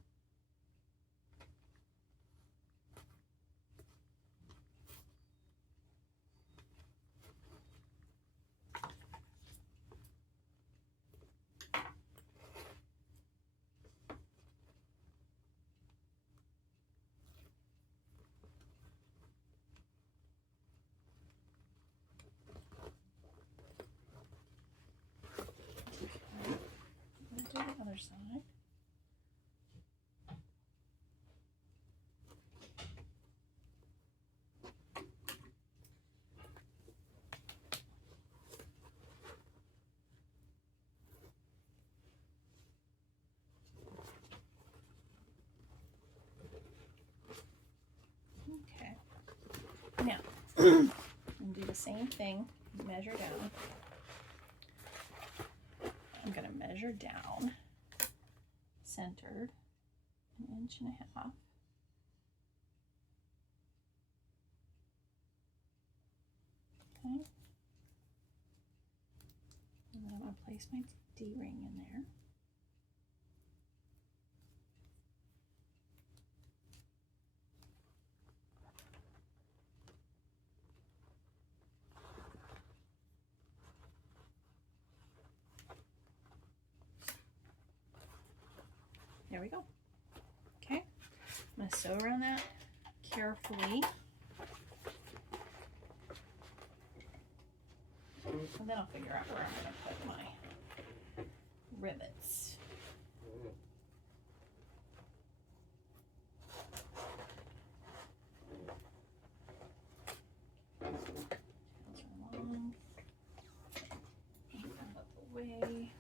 Do the other side. Okay. Now, I'm gonna do the same thing. Measure down. I'm gonna measure down, centered, 1.5 inches. Okay. And then I'm gonna place my D-ring in there. There we go. Okay, I'm gonna sew around that carefully. And then I'll figure out where I'm gonna put my rivets. Tails are long. Move that out the way.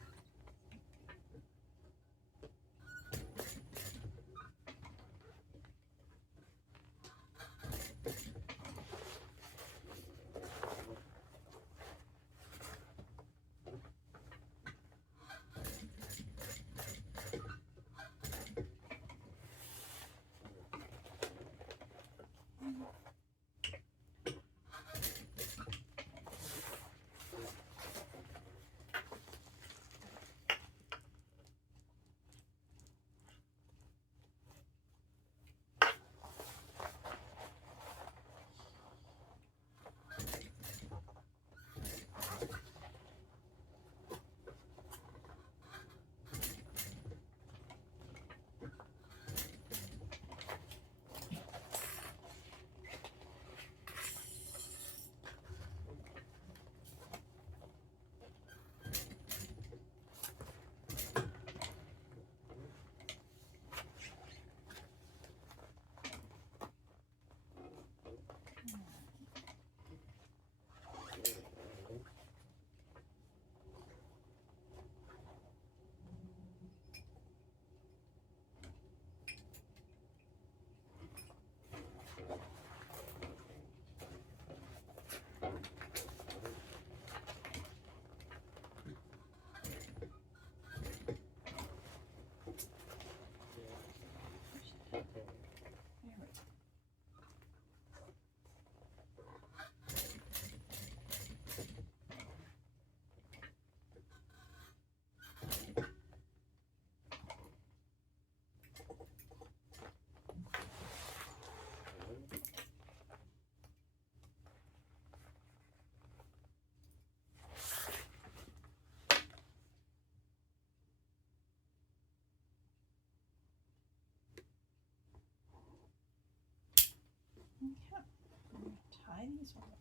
these ones off.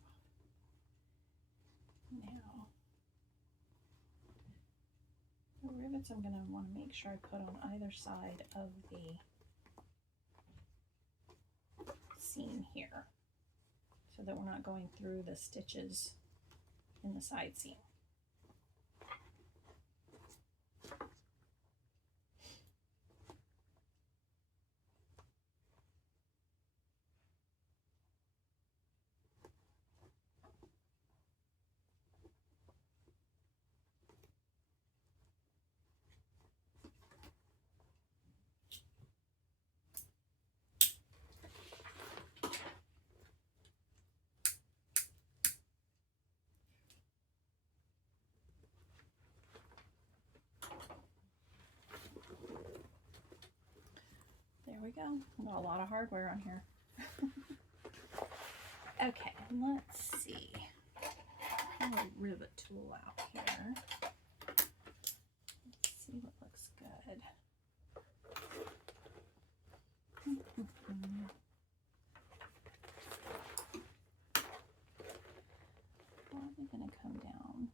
Now, the rivets I'm going to want to make sure I put on either side of the seam here, so that we're not going through the stitches in the side seam. There we go. Got a lot of hardware on here. Okay, let's see. Pull a rivet tool out here. Let's see what looks good. Probably gonna come down.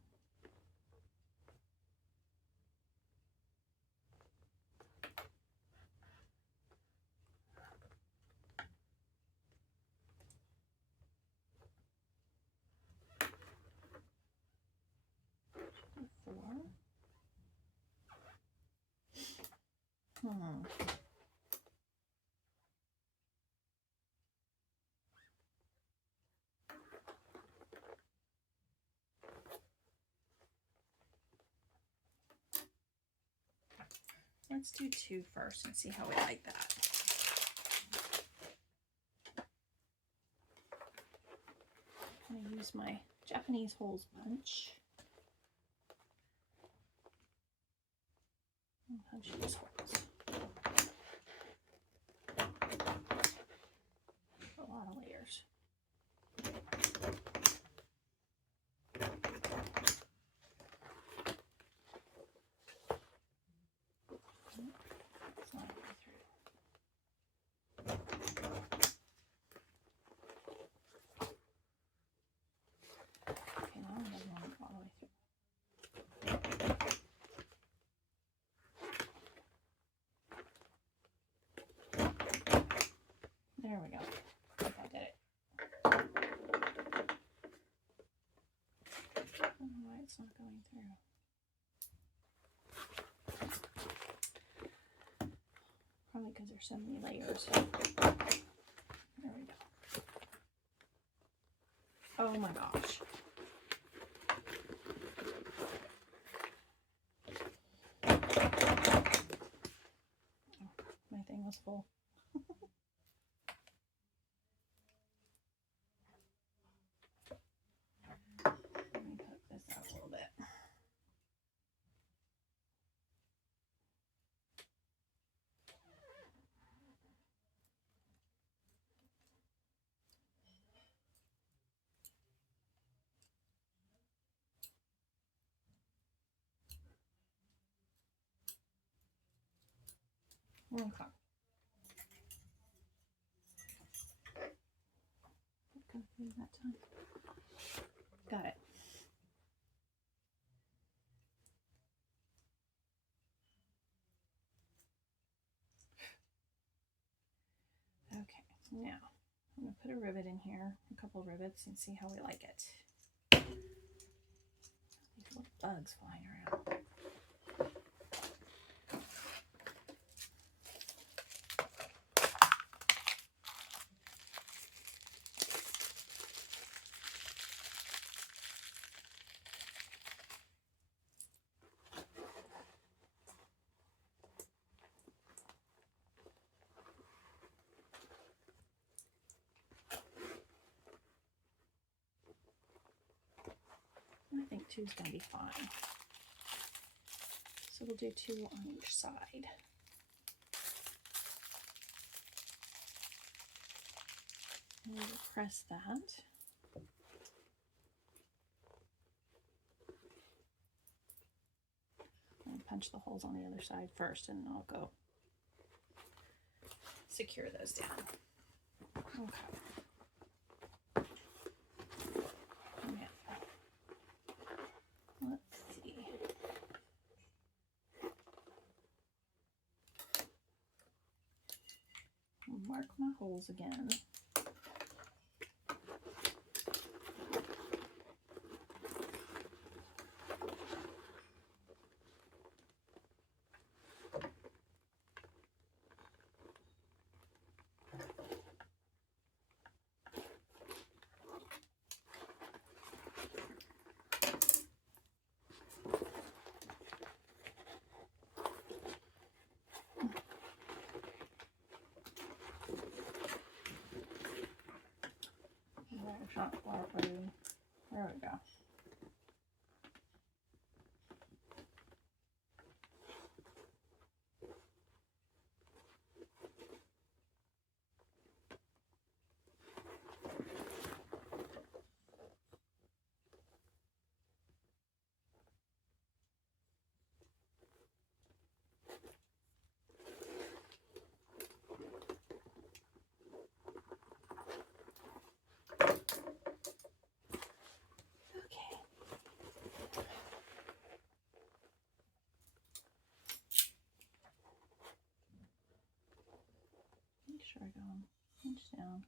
Let's do 2 first and see how we like that. I'm going to use my Japanese holes punch. And punch these holes. A lot of layers. There we go. I think I did it. I don't know why it's not going through. Probably because there's so many layers. There we go. Oh my gosh. Oh, my thing was full. Okay. Confused that time. Got it. Okay, now I'm going to put a rivet in here, a couple of rivets, and see how we like it. These little bugs flying around. I think 2 is going to be fine. So we'll do 2 on each side. And we'll press that. And punch the holes on the other side first, and I'll go secure those down. Okay. mark my holes again. Not cooperating. There we go. Make sure I go an inch down.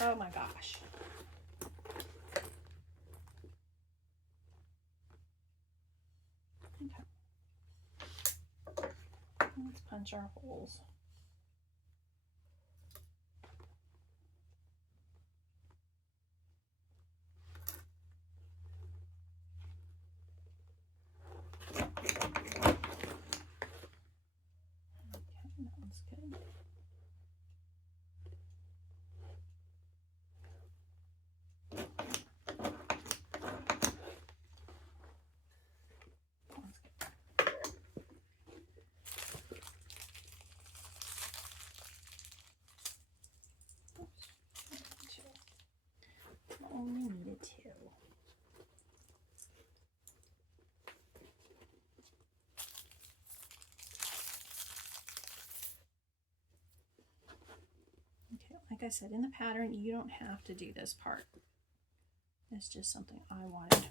Oh my gosh. Okay. Let's punch our holes. Only needed 2. Okay, like I said, in the pattern, you don't have to do this part. It's just something I wanted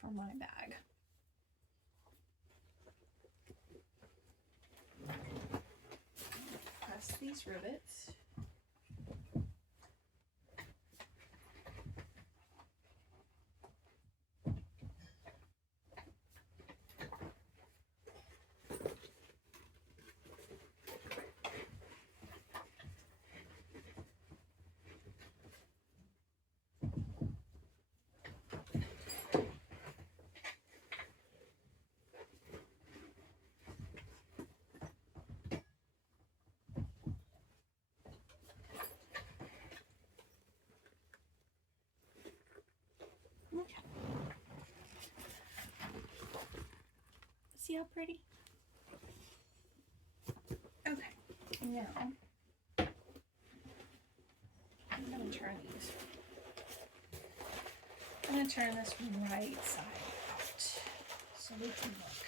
for my bag. Press these rivets. Okay. See how pretty? Okay, now I'm going to turn these. I'm going to turn this right side out so we can look.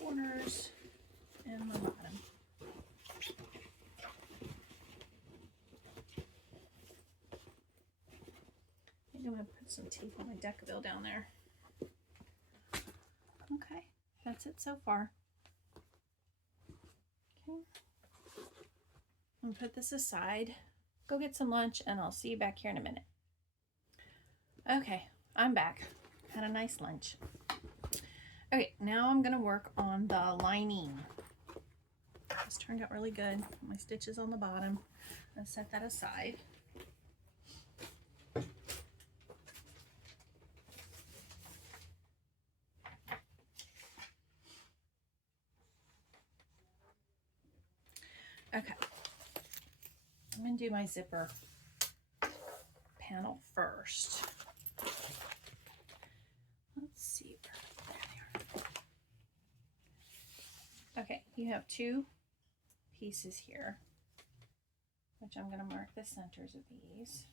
Corners and the bottom. I think I'm going to put some tape on my Decaville down there. Okay, that's it so far. Okay, I'm going to put this aside, go get some lunch, and I'll see you back here in a minute. Okay, I'm back. Had a nice lunch. Okay, now I'm going to work on the lining. This turned out really good. My stitches on the bottom. I'll set that aside. Okay, I'm going to do my zipper panel first. Let's see. There they are. you have two pieces here, which I'm going to mark the centers of these.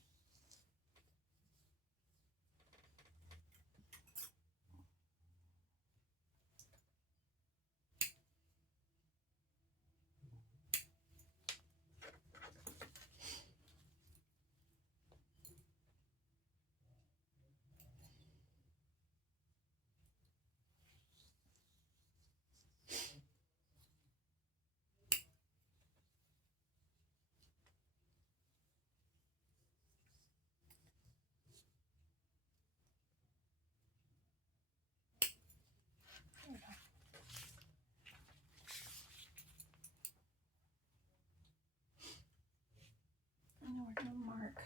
And then we're going to mark,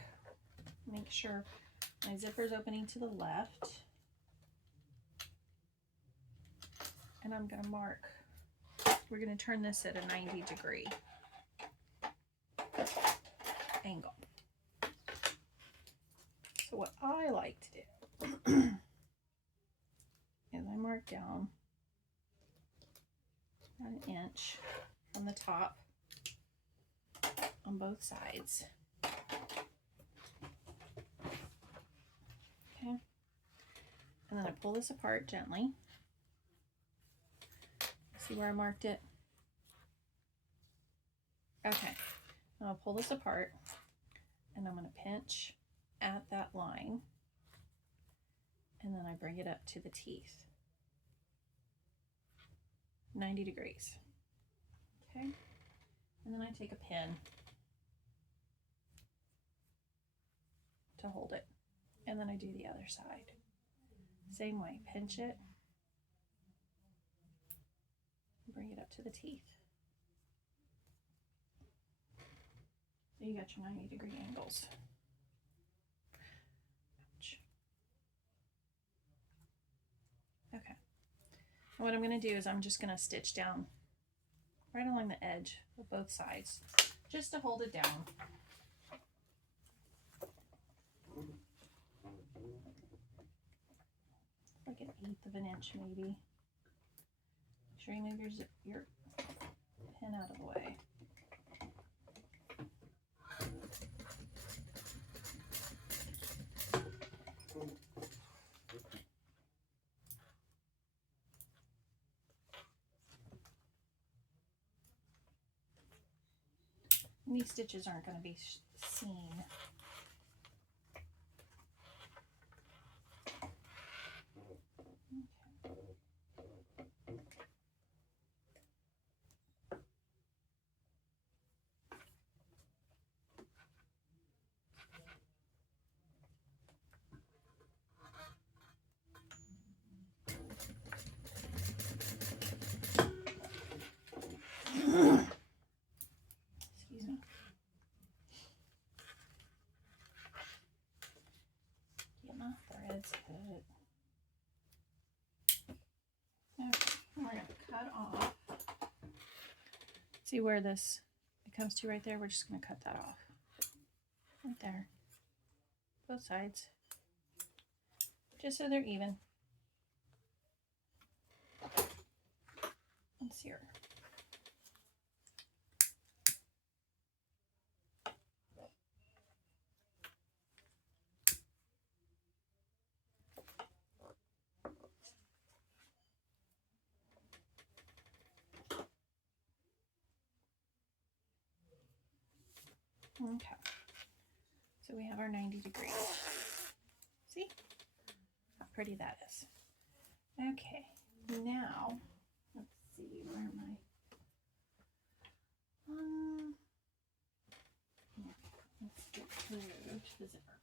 make sure my zipper is opening to the left. And I'm going to mark, we're going to turn this at a 90-degree angle. So what I like to do is I mark down about an inch from the top on both sides. Okay. And then I pull this apart gently. See where I marked it? Okay. Now I'll pull this apart and I'm going to pinch at that line and then I bring it up to the teeth. 90 degrees. Okay. And then I take a pin to hold it. And then I do the other side. Same way, pinch it, bring it up to the teeth. So you got your 90-degree angles. Ouch. Okay. And what I'm going to do is I'm just going to stitch down right along the edge of both sides, just to hold it down. Like an 1/8 of an inch maybe. Make sure you move your pin out of the way. And these stitches aren't going to be seen. Excuse me. Get my threads cut. Okay, we're going to cut off. See where this it comes to right there? We're just going to cut that off. Right there. Both sides. Just so they're even. Let's see here. Okay, so we have our 90 degrees. See how pretty that is. Okay, now let's see, where am I? Yeah, let's get through to the zipper.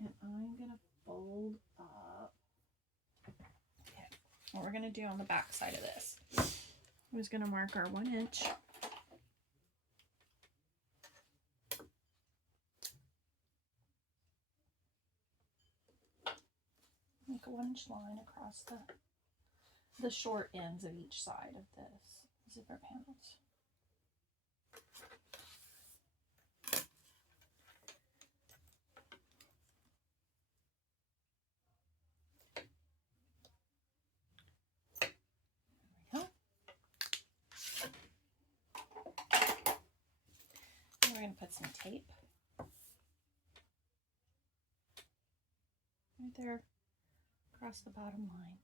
And I'm gonna fold up. Okay, what we're gonna do on the back side of this is gonna mark our 1 inch. Make a 1 inch line across the short ends of each side of this zipper panels. put some tape right there across the bottom line.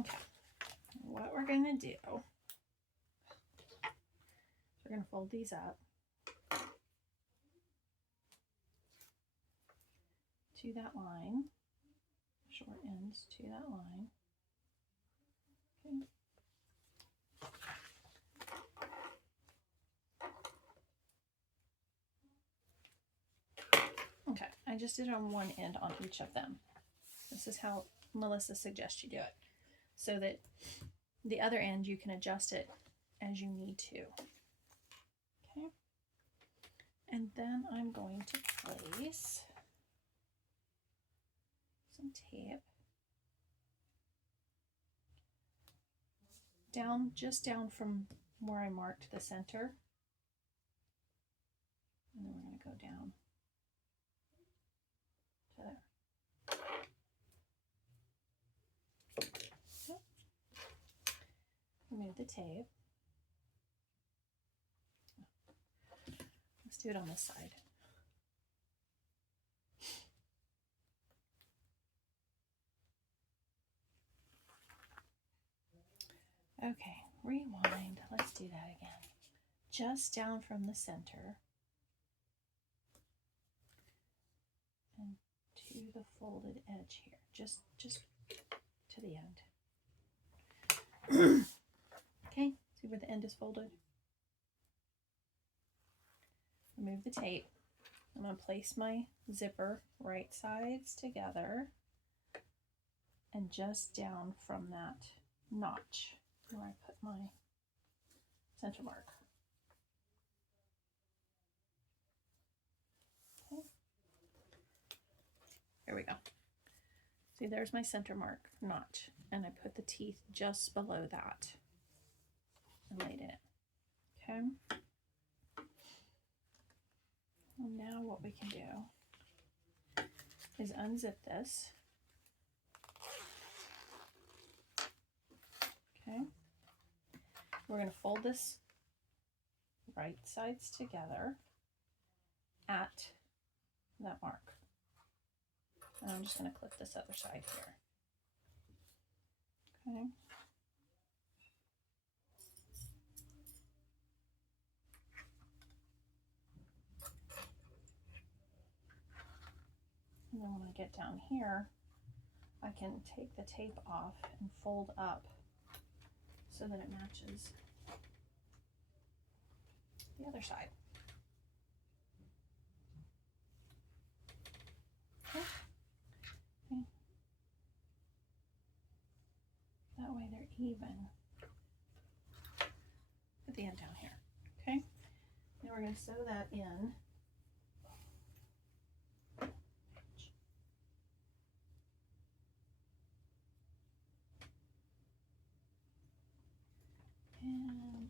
Okay, what we're going to do, we're going to fold these up to that line, short ends to that line. Okay, I just did it on one end on each of them. This is how Melissa suggests you do it, so that the other end you can adjust it as you need to. Okay, and then I'm going to place some tape down, just down from where I marked the center, and then we're going to go down to there. Yep. Remove the tape. Let's do it on this side. Okay, rewind. Let's do that again. Just down from the center and to the folded edge here. Just to the end. Okay, see where the end is folded? Remove the tape. I'm going to place my zipper right sides together and just down from that notch where I put my center mark. Okay. Here we go. See, there's my center mark notch, and I put the teeth just below that and laid it. Okay. And now what we can do is unzip this. Okay. We're going to fold this right sides together at that mark. And I'm just going to clip this other side here. Okay. And then when I get down here, I can take the tape off and fold up so that it matches the other side. Okay. Okay. That way they're even. Put the end down here. Okay. Now we're going to sew that in. And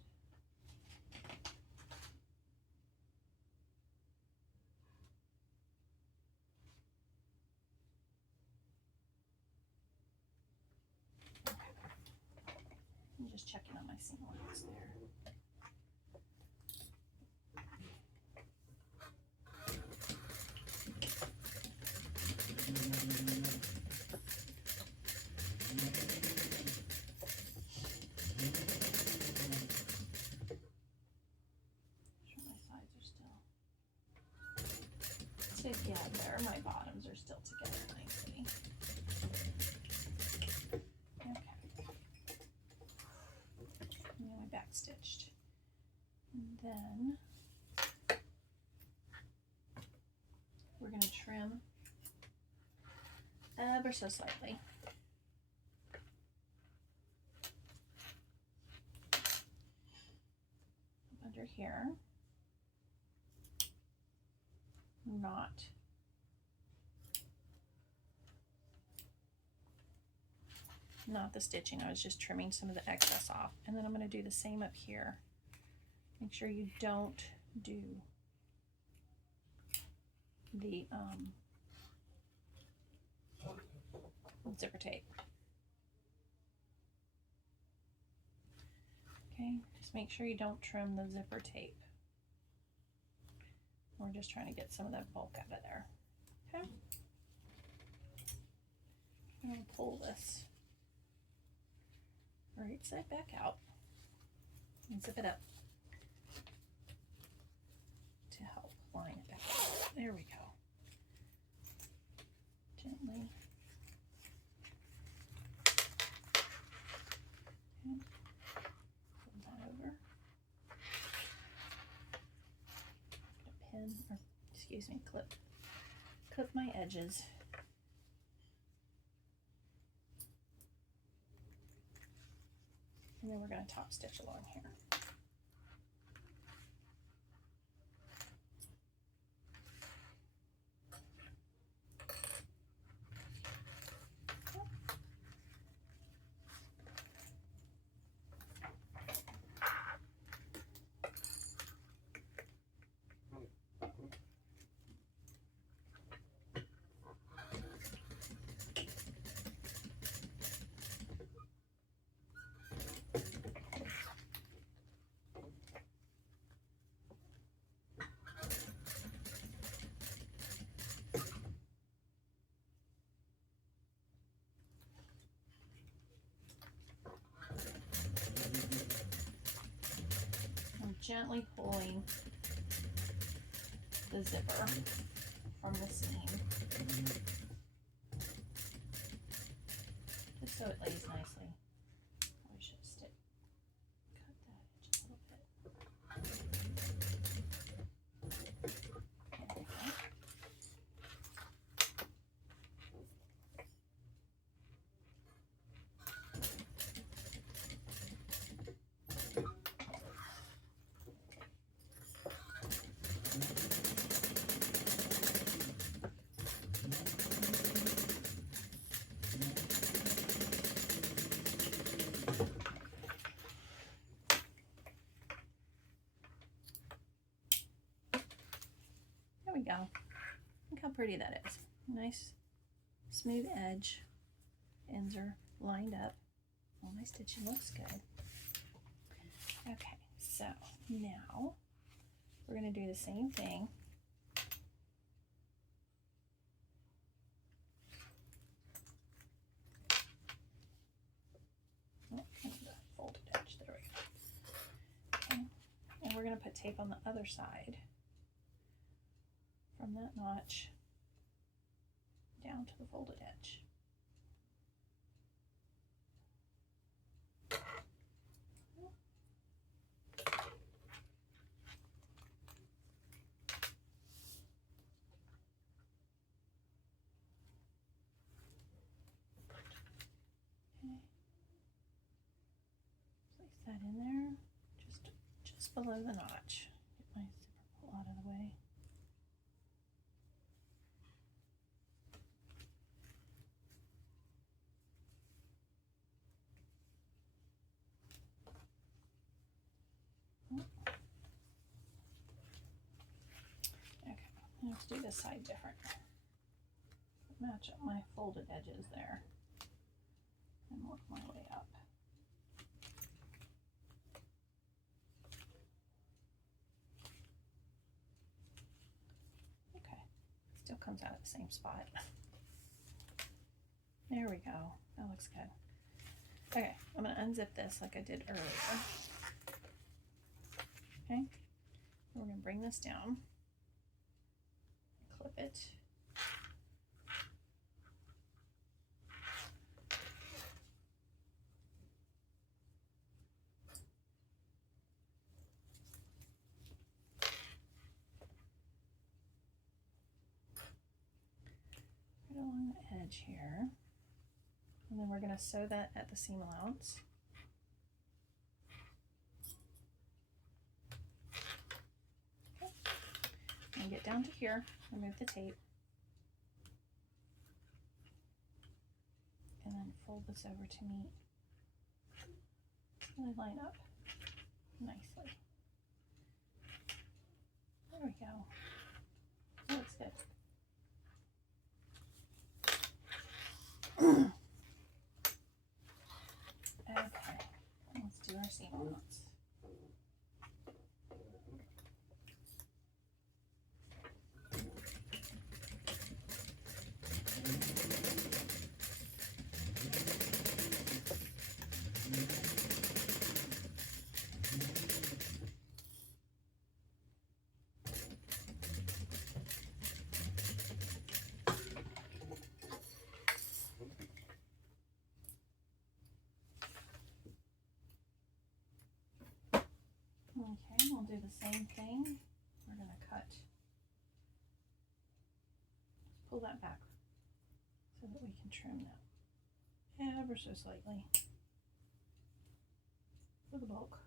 I'm just checking on my seam lines there. Together. My bottoms are still together nicely. Okay. And then my back stitched. And then we're going to trim ever so slightly. Up under here. Not not the stitching. I was just trimming some of the excess off. And then I'm going to do the same up here. Make sure you don't do the zipper tape. Okay, just make sure you don't trim the zipper tape. We're just trying to get some of that bulk out of there. Okay. I'm going to pull this right side back out and zip it up to help line it back out. There we go. Gently. Okay. Fold that over. Pin, or excuse me, clip my edges. And then we're going to top stitch along here. Gently pulling the zipper from the seam just so it lays nicely. I should cut that edge a little bit. There we go. There we go. Look how pretty that is. Nice smooth edge. Ends are lined up. All my stitching looks good. Okay, so now we're going to do the same thing. Oh, folded edge. There we go. Okay, and we're going to put tape on the other side. From that notch down to the folded edge. Okay. Place that in there, just below the notch. Get my zipper pull out of the way. Let's do this side different. Match up my folded edges there and work my way up. Okay, still comes out at the same spot. There we go. That looks good. Okay, I'm going to unzip this like I did earlier. Okay, we're going to bring this down. Clip it. Right along the edge here. And then we're going to sew that at the seam allowance. Okay. And get down to here, remove the tape, and and then fold this over to meet, really line up nicely. There we go. That looks good. Okay, let's do our seam knots. Okay, we'll do the same thing. We're going to cut, pull that back so that we can trim that ever so slightly for the bulk.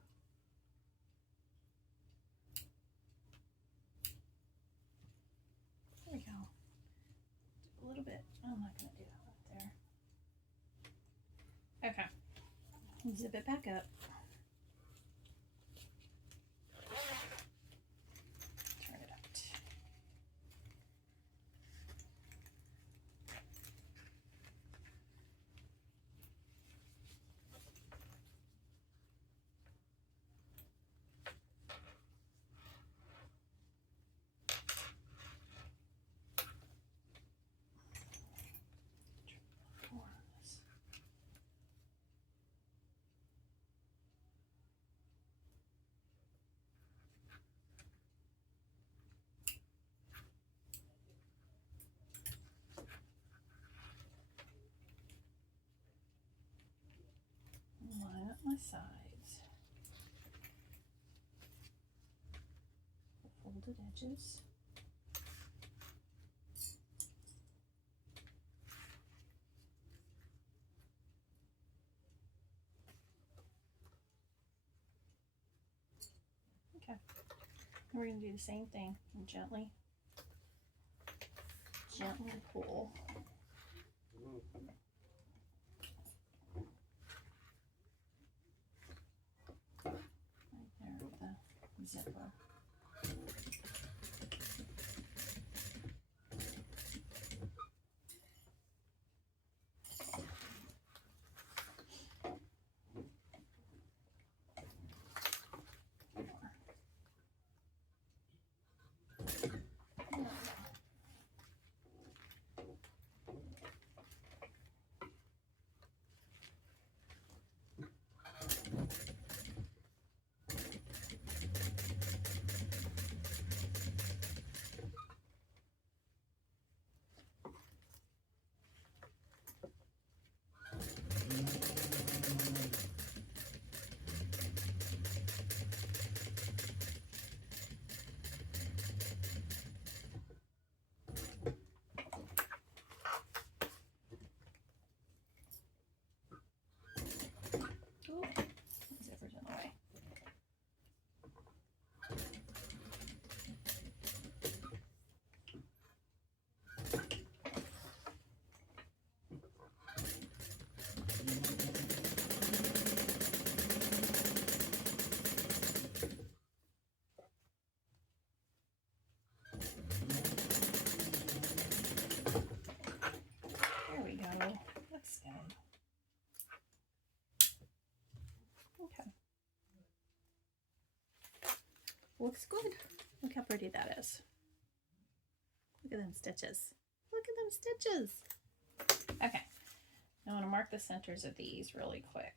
There we go. Do a little bit. I'm not going to do that right there. Okay. Zip it back up. Line up my sides, the folded edges. Okay, and we're going to do the same thing and gently pull. Zipper. Zipper's in the way. There we go. Looks good. Okay. Looks good. Look how pretty that is. Look at them stitches. Look at them stitches. Okay. I want to mark the centers of these really quick,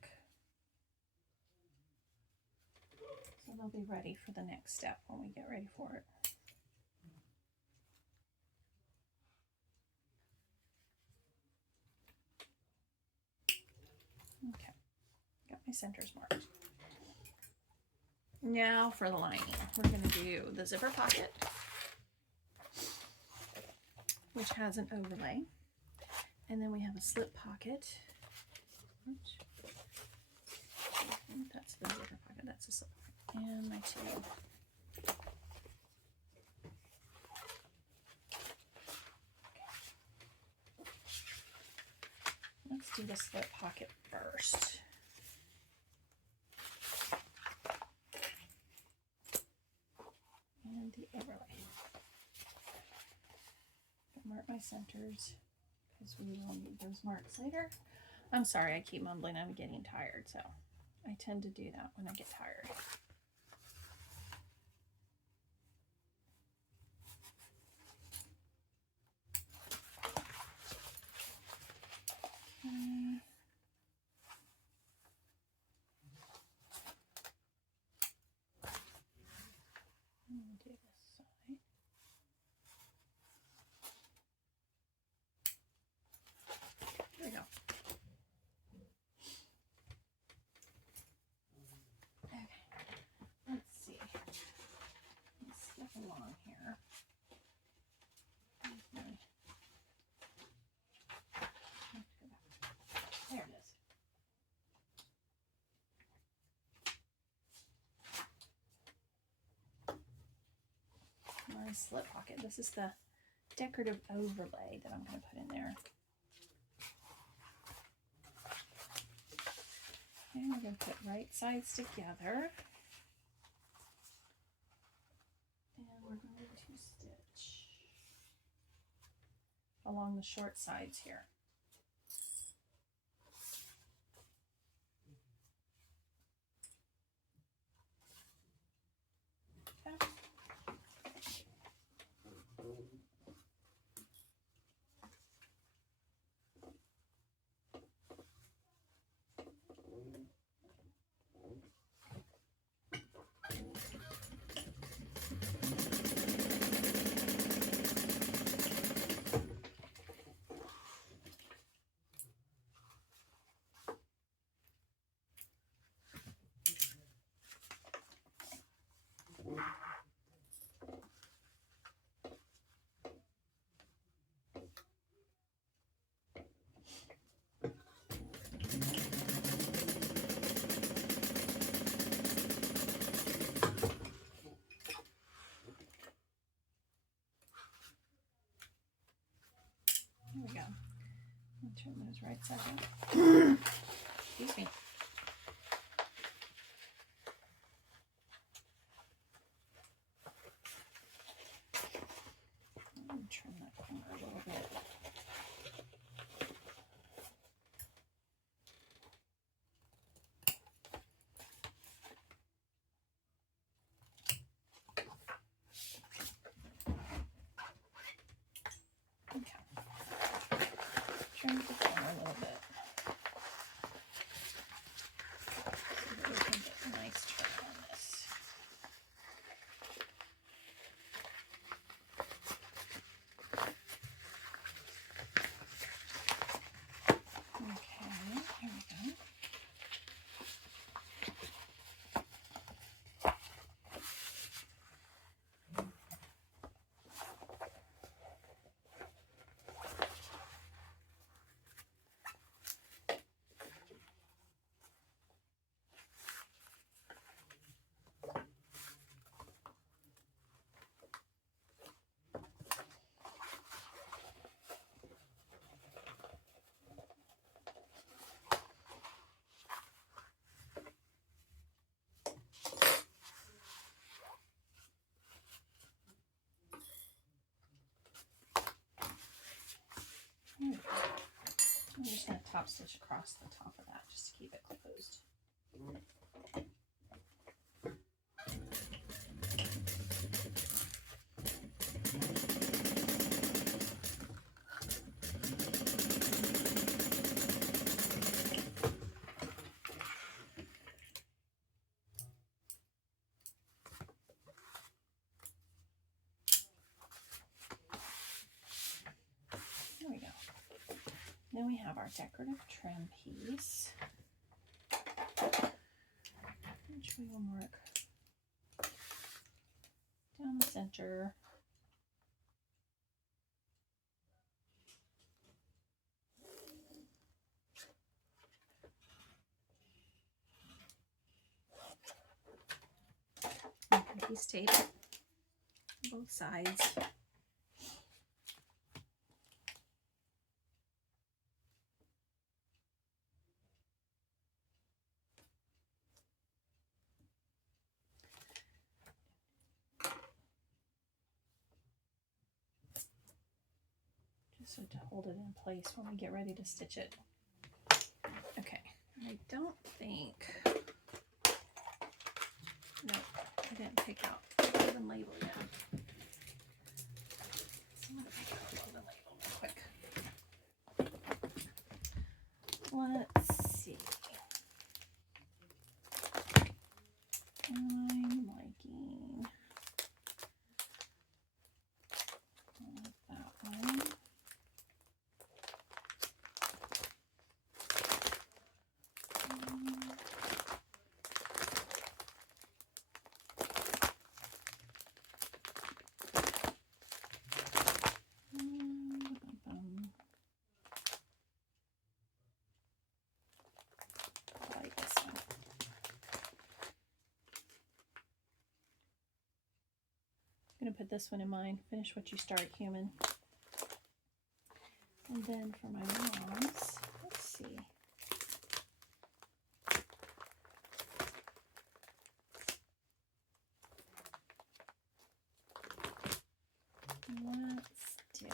so they'll be ready for the next step when we get ready for it. Okay. Got my centers marked. Now for the lining. We're going to do the zipper pocket, which has an overlay. And then we have a slip pocket. Oops. That's the zipper pocket. That's a slip pocket. And my two. Let's do the slip pocket first. And the overlay. Mark my centers because we will need those marks later. I'm sorry, I keep mumbling. I'm getting tired, so I tend to do that when I get tired. Okay. Do this side. There we go. Okay, let's see. Let's skip along here. Okay. There it is. My slip pocket. This is the decorative overlay that I'm going to put in there. And we're going to put right sides together. And we're going to stitch along the short sides here. Okay. There we go. I'll turn those right side up. Excuse me. Let me trim that corner a little bit. Trim the corner a little bit so that we can get a nice trim on this. Okay, here we go. I'm just going to top stitch across the top of that just to keep it closed. There we go. Then we have our decorative trim piece, which we will mark down the center. And piece tape both sides. so to hold it in place when we get ready to stitch it. Okay, I don't think, nope, I didn't pick out the woven label yet. So I'm going to pick out the woven label real quick. Let's see. I'm liking that one. I like this one. I'm going to put this one in mine. Finish what you start, human. And then for my mom's, let's see. Let's do,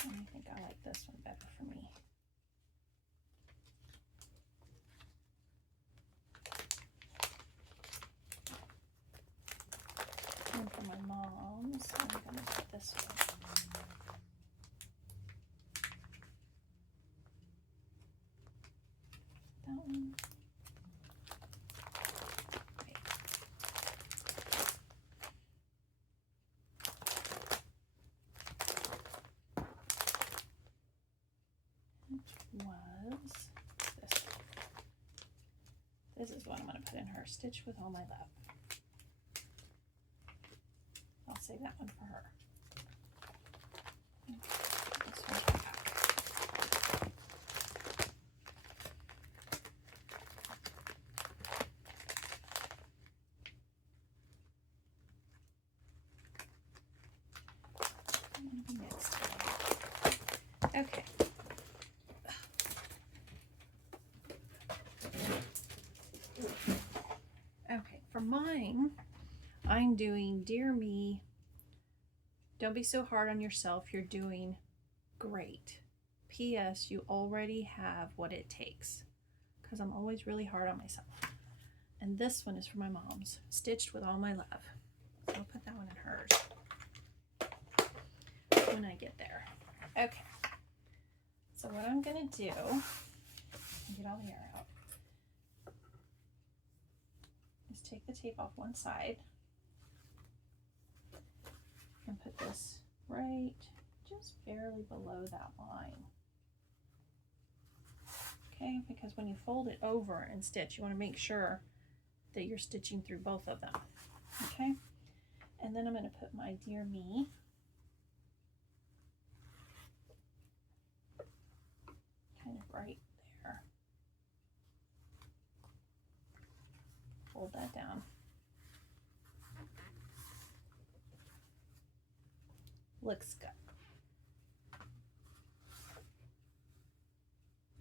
I think I like this one better for me. And for my mom's, I'm going to put this one. That one. Was this one. This is what I'm going to put in her. Stitch with all my love. I'll save that one for her. This one back. Next. Okay. Okay, for mine, I'm doing Dear Me, don't be so hard on yourself. You're doing great. P.S. You already have what it takes. Because I'm always really hard on myself. And this one is for my mom's. Stitched with all my love. So I'll put that one in hers when I get there. Okay. So what I'm going to do, get all the air out, is take the tape off one side and put this right just barely below that line. Okay, because when you fold it over and stitch, you want to make sure that you're stitching through both of them. Okay, and then I'm going to put my Dear Me kind of right there. Fold that down. Looks good.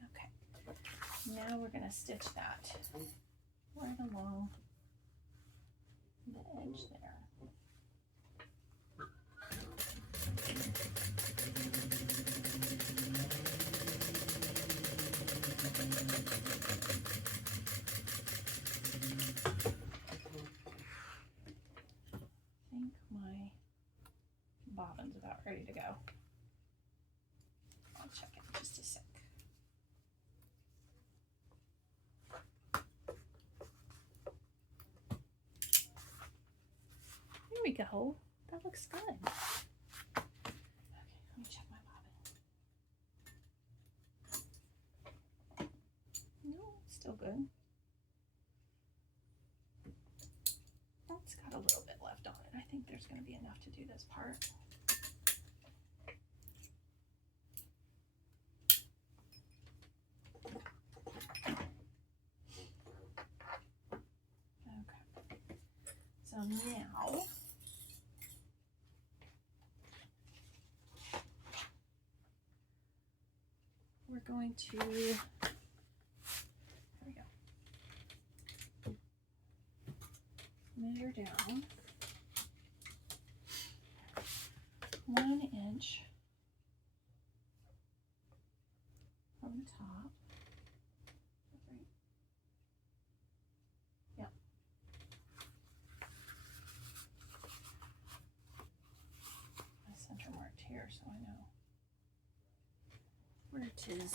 Okay, now we're going to stitch that right along the edge there. I think my bobbin's about ready to go. I'll check it in just a sec. There we go. That looks good. Okay, let me check my bobbin. No, it's still good. It's got a little bit left on it. I think there's going to be enough to do this part. Okay. So now we're going to, there we go, measure down 1 inch from the top. Yep. My center marked here so I know where it is.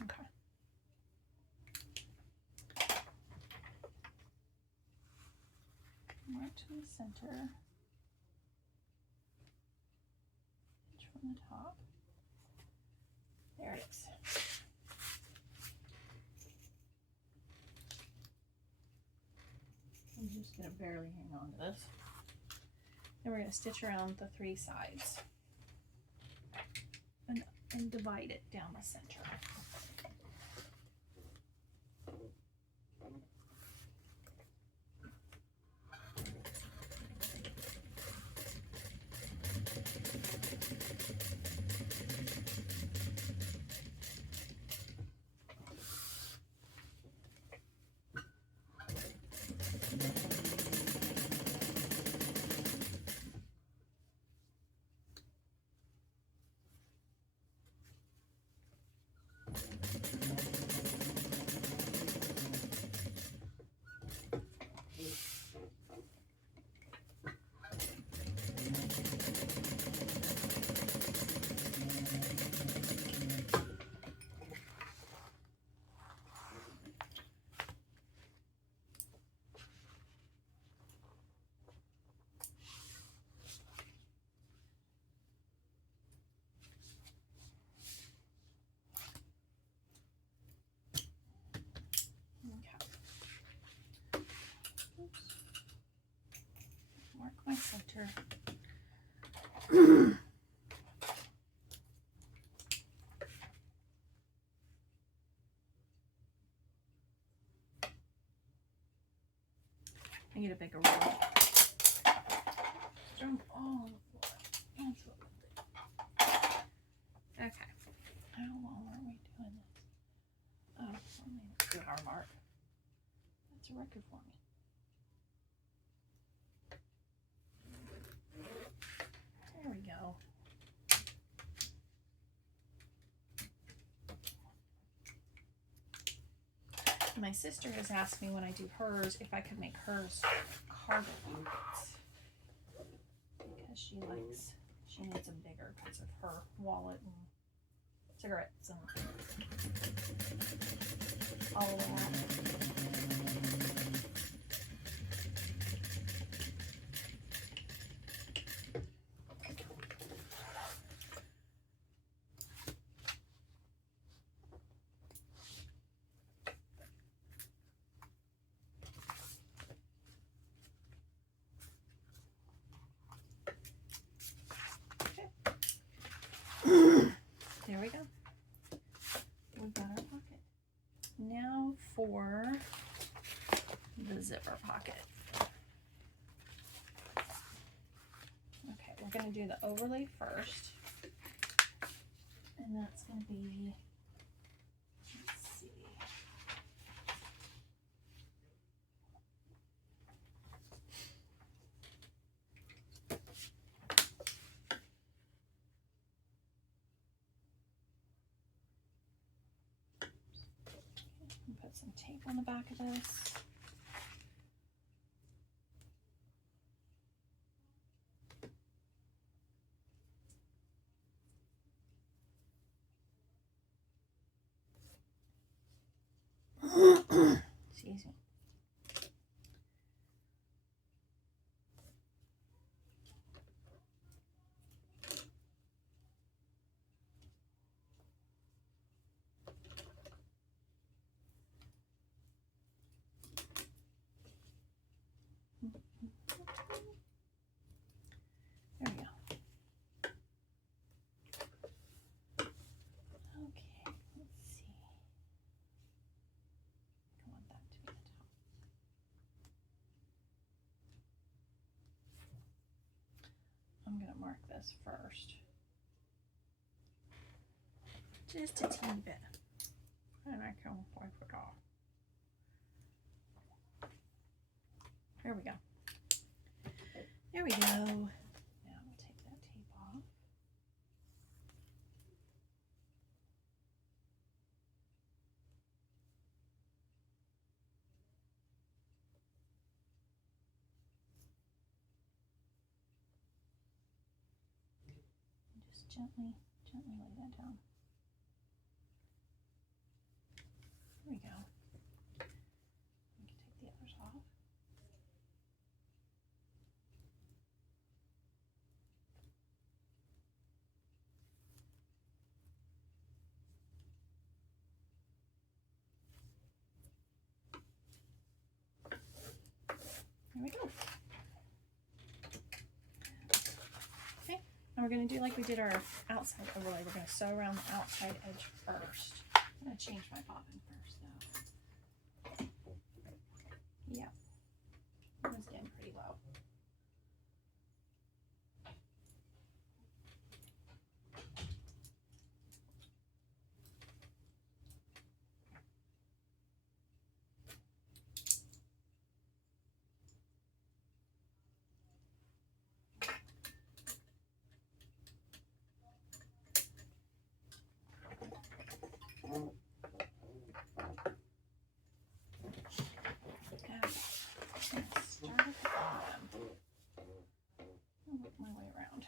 Okay. Mark to the center. Inch from the top. There it is. I'm just going to barely hang on to this. Then we're going to stitch around the 3 sides and divide it down the center. Mark my center. I get a bigger roll. Throw them all on the floor. Okay. How long are we doing this? Oh, I mean, a good hour mark. That's a record for me. There we go. My sister has asked me when I do hers if I could make hers cargo pockets because she needs them bigger because of her wallet and cigarettes and all of that. There we go. We've got our pocket. Now for the zipper pocket. Okay, we're going to do the overlay first. And that's going to be, let's see. Put some tape on the back of this. Excuse me. mark this first. Just a teeny bit. And I can wipe it off. There we go. There we go. Now we'll take that tape off. And just gently lay that down. There we go. We can take the others off. There we go. Okay, and we're going to do like we did our outside overlay. We're going to sew around the outside edge first. I'm going to change my bobbin first though. Yeah, it was getting pretty low. Start at the bottom. I'll work my way around.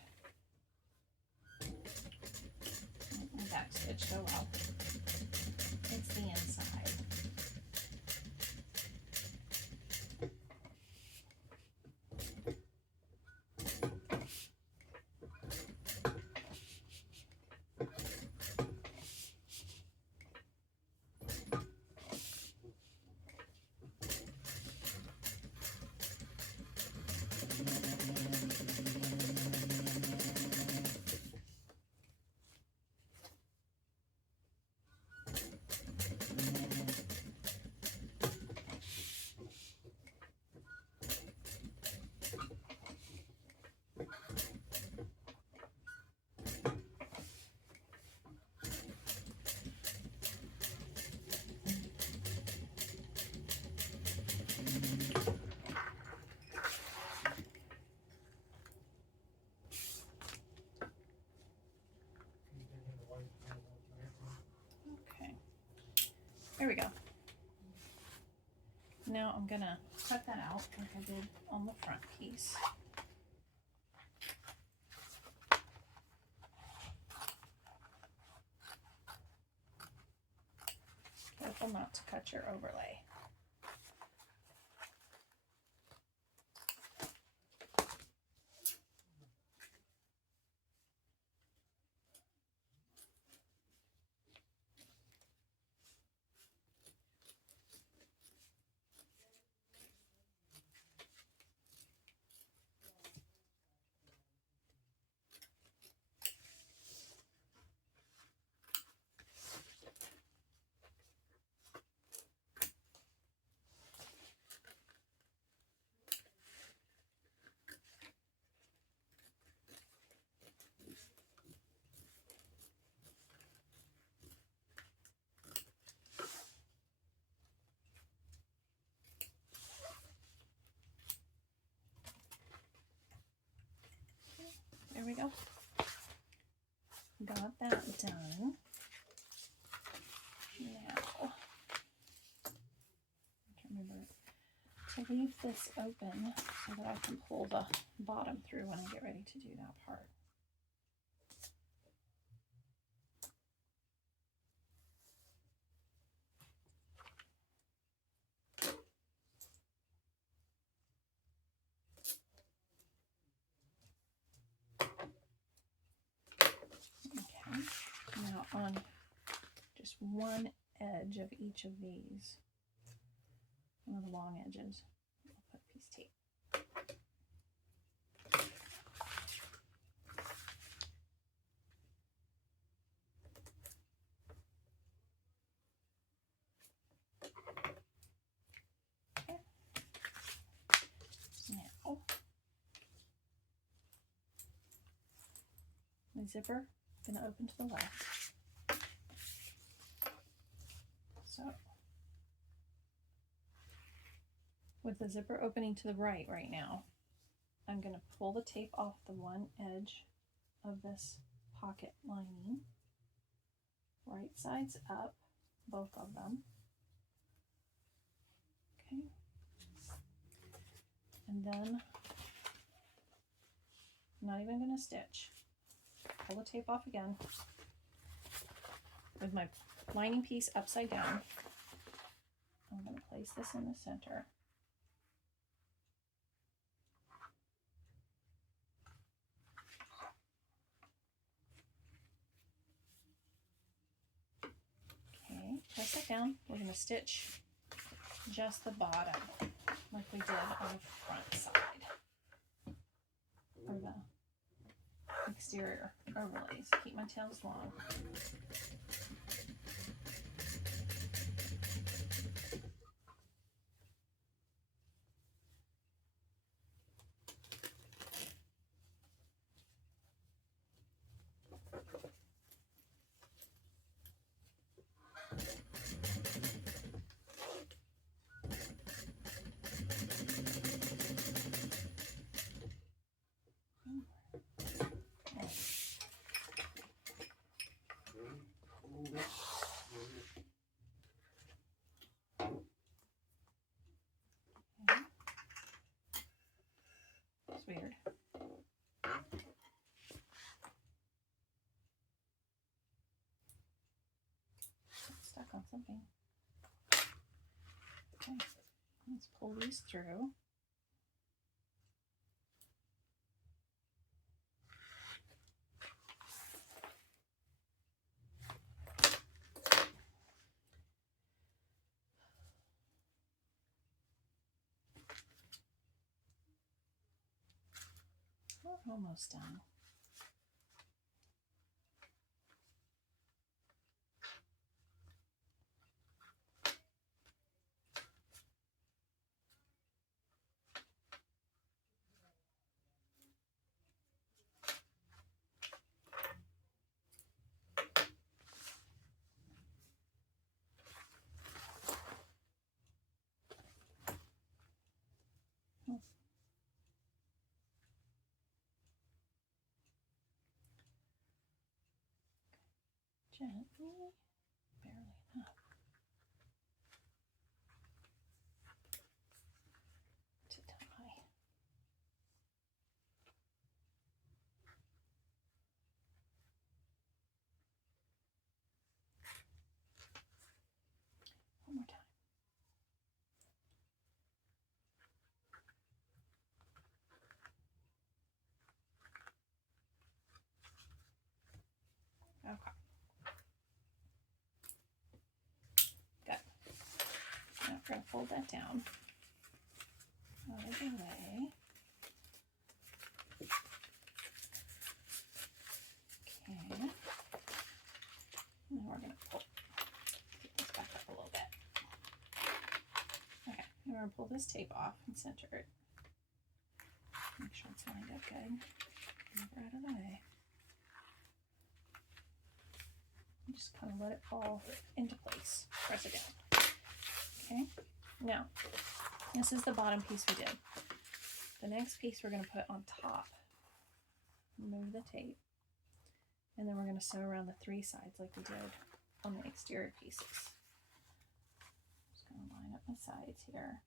Let my back stitch go up. It's the inside. There we go. Now I'm gonna cut that out like I did on the front piece. Careful not to cut your overlay. There we go. Got that done. Now, remember to leave this open so that I can pull the bottom through when I get ready to do that part. Now on just one edge of each of these, one of the long edges, I'll put a piece of tape. Okay. Now zipper gonna open to the left. So with the zipper opening to the right now, I'm gonna pull the tape off the one edge of this pocket lining, right sides up, both of them. Okay. And then I'm not even going to stitch. Pull the tape off again with my lining piece upside down. I'm going to place this in the center. Okay, press it down. We're going to stitch just the bottom like we did on the front side, or the exterior overlays. Keep my tails long. It's weird. It's stuck on something. Okay, let's pull these through. We're almost done. Gently, barely enough. To tie. One more time. Okay. Good. Now we're going to fold that down out of the way. Okay. Now we're going to pull this back up a little bit. Okay. Now we're going to pull this tape off and center it. Make sure it's lined up good. Move it out of the way. And just kind of let it fall into place. Press it down. Okay. Now, this is the bottom piece we did. The next piece we're going to put on top. Remove the tape. And then we're going to sew around the three sides like we did on the exterior pieces. Just going to line up my sides here.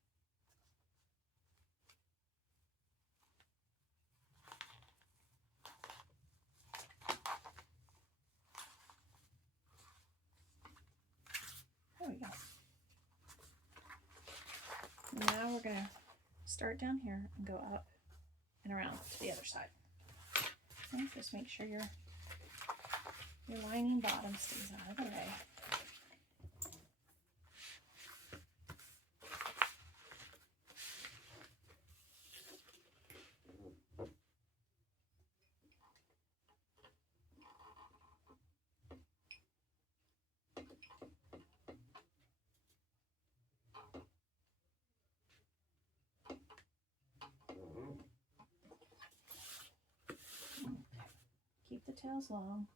There we go. Now we're going to start down here and go up and around to the other side. And just make sure your lining bottom stays out of the way. Keep the dovetails long.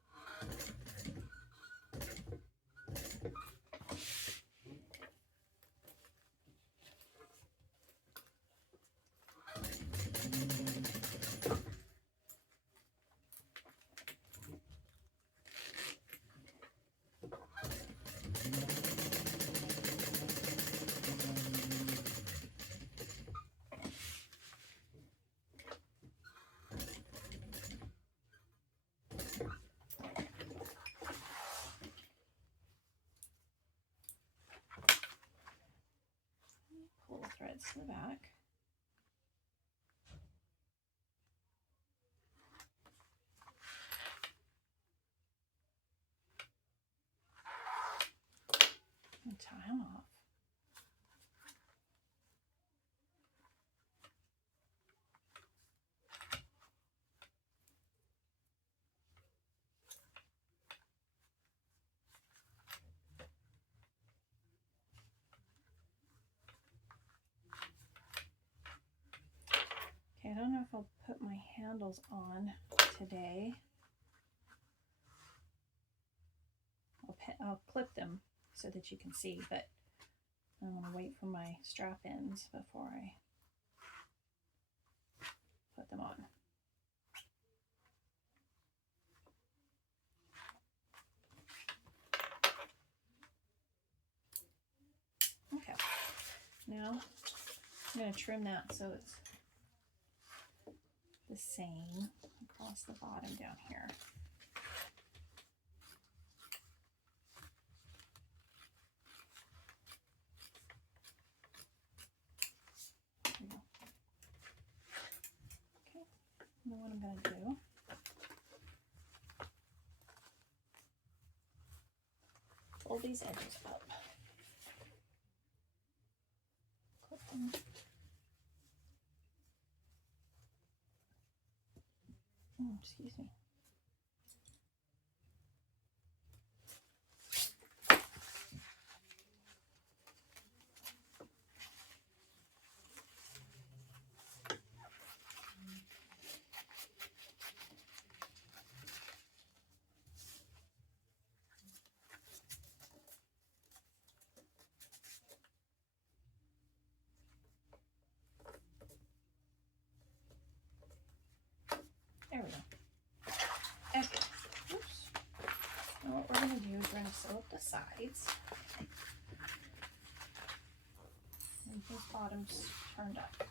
Pull the threads to the back. And tie them off. Okay, I don't know if I'll put my handles on today. I'll clip them so that you can see, but I want to wait for my strap ends before I put them on. Okay, now I'm going to trim that so it's the same across the bottom down here. There we go. Okay, now what I'm going to do, fold these edges up, clip them. Oh, excuse me. There we go. Okay. Oops. Now what we're going to do is we're going to sew up the sides. And these bottoms turned up.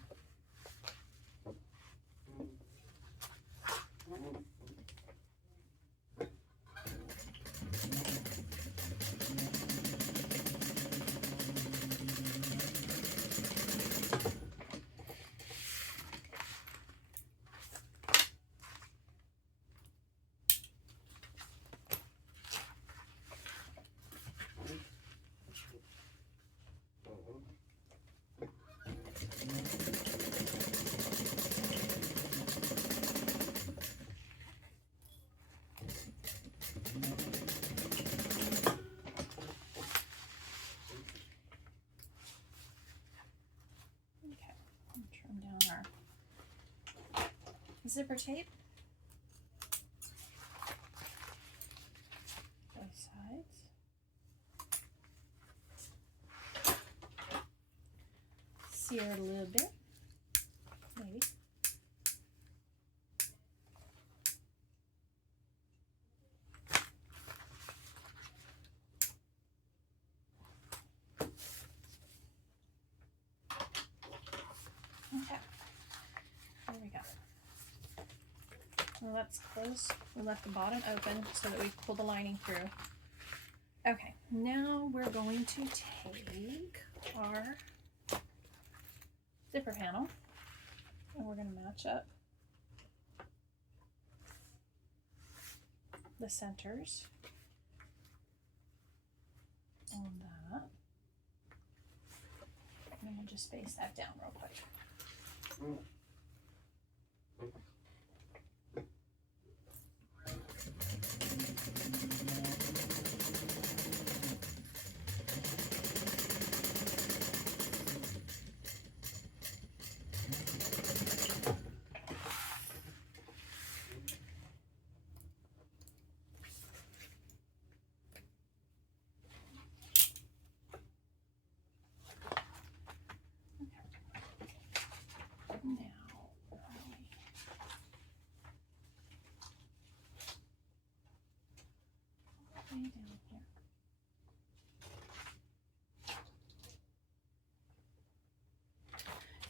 Zipper tape, both sides. Sear it a little bit, maybe. Okay, there we go. Well, that's close. We left the bottom open so that we pull the lining through. Okay, now we're going to take our zipper panel and we're going to match up the centers on that. And we'll just space that down real quick.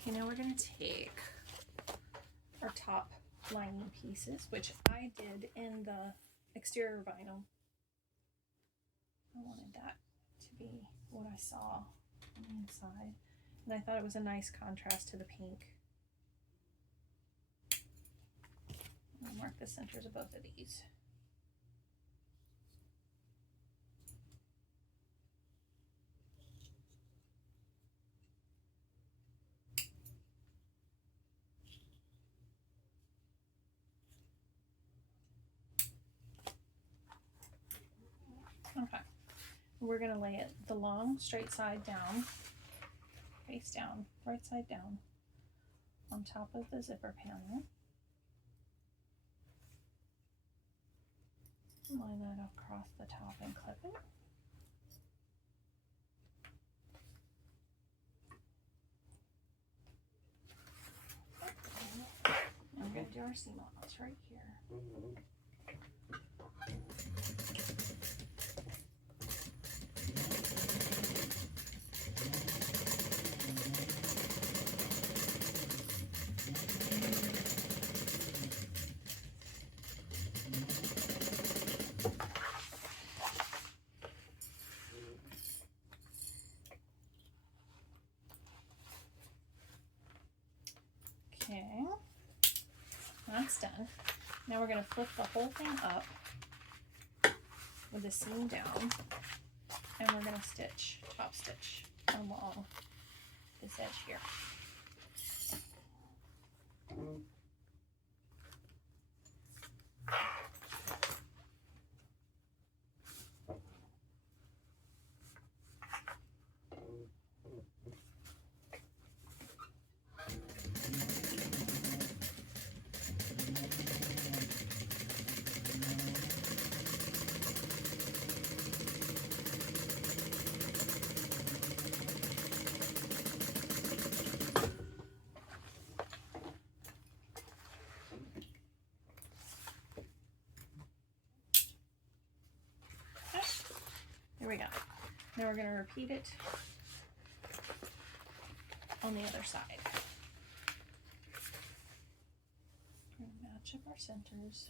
Okay, now we're going to take our top lining pieces, which I did in the exterior vinyl. I wanted that to be what I saw on the inside, and I thought it was a nice contrast to the pink. I'll mark the centers of both of these. Okay, we're going to lay it the long straight side down, face down, right side down, on top of the zipper panel. Line that across the top and clip it. And we're going to do our seam allowance right here. Okay, that's done. Now we're going to flip the whole thing up with the seam down, and we're going to stitch, top stitch along this edge here. There we go. Now we're going to repeat it on the other side. We're going to match up our centers.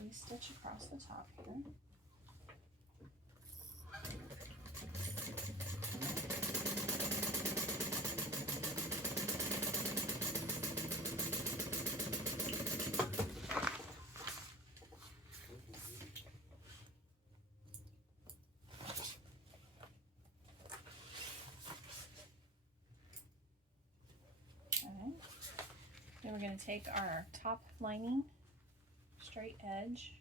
We stitch across the top here. Then we're going to take our top lining, straight edge,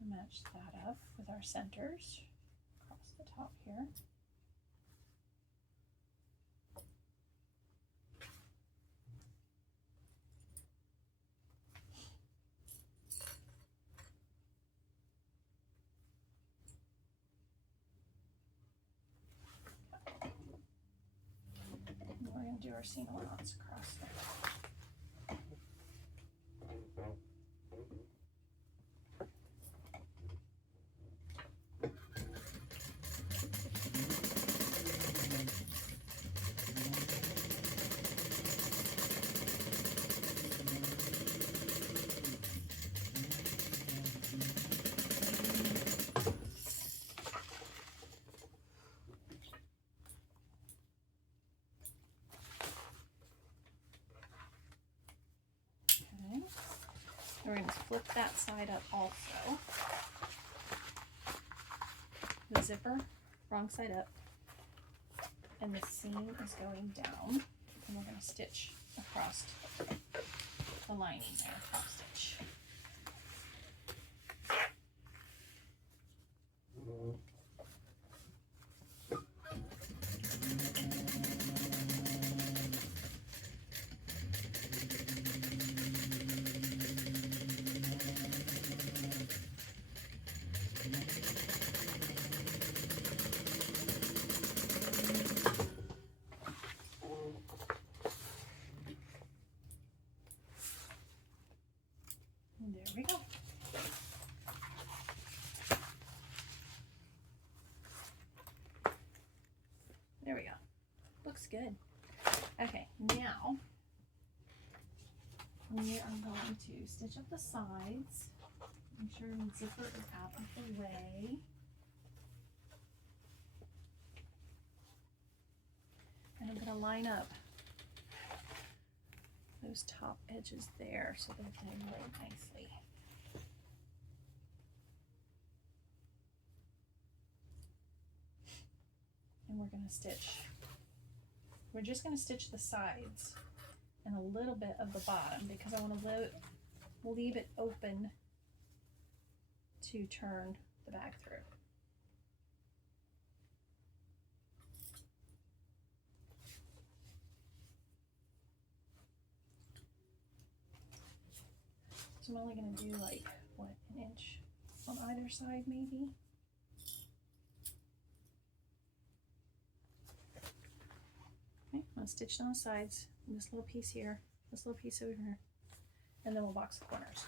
and match that up with our centers across the top here. And we're going to do our seam allowance across the top. We're going to flip that side up also. The zipper, wrong side up, and the seam is going down, and we're going to stitch across the lining there, top stitch. looks good. Okay, now we are going to stitch up the sides. Make sure the zipper is out of the way. And I'm going to line up those top edges there so they're going really nicely. And we're going to stitch. We're just going to stitch the sides and a little bit of the bottom because I want to leave it open to turn the bag through. So I'm only going to do like, what, an inch on either side maybe? Okay, I'm going to stitch down the sides, this little piece here, this little piece over here, and then we'll box the corners.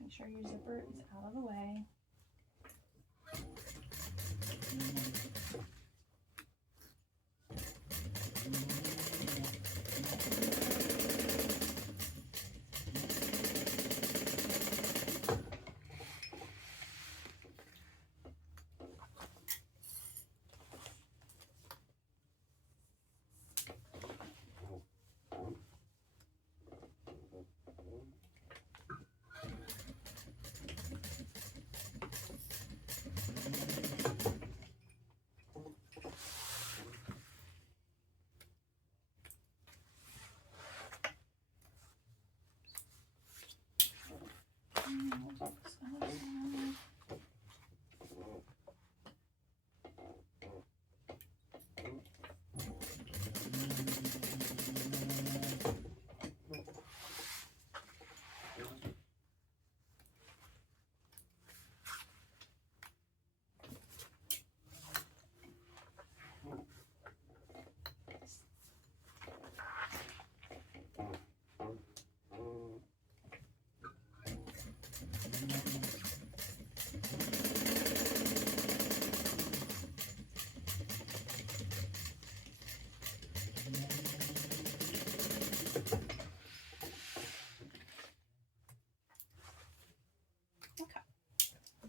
Make sure your zipper is out of the way.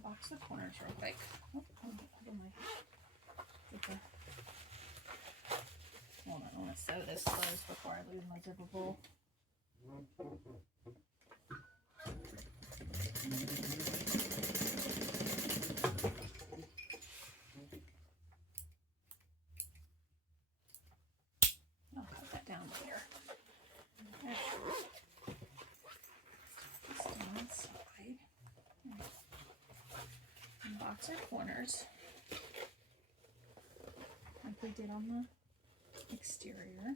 Box the corners real quick. Oh, hold on, I want to sew this closed before I lose my zipper pull. I'll cut that down later. Okay. This on the side. And box our corners like we did on the exterior.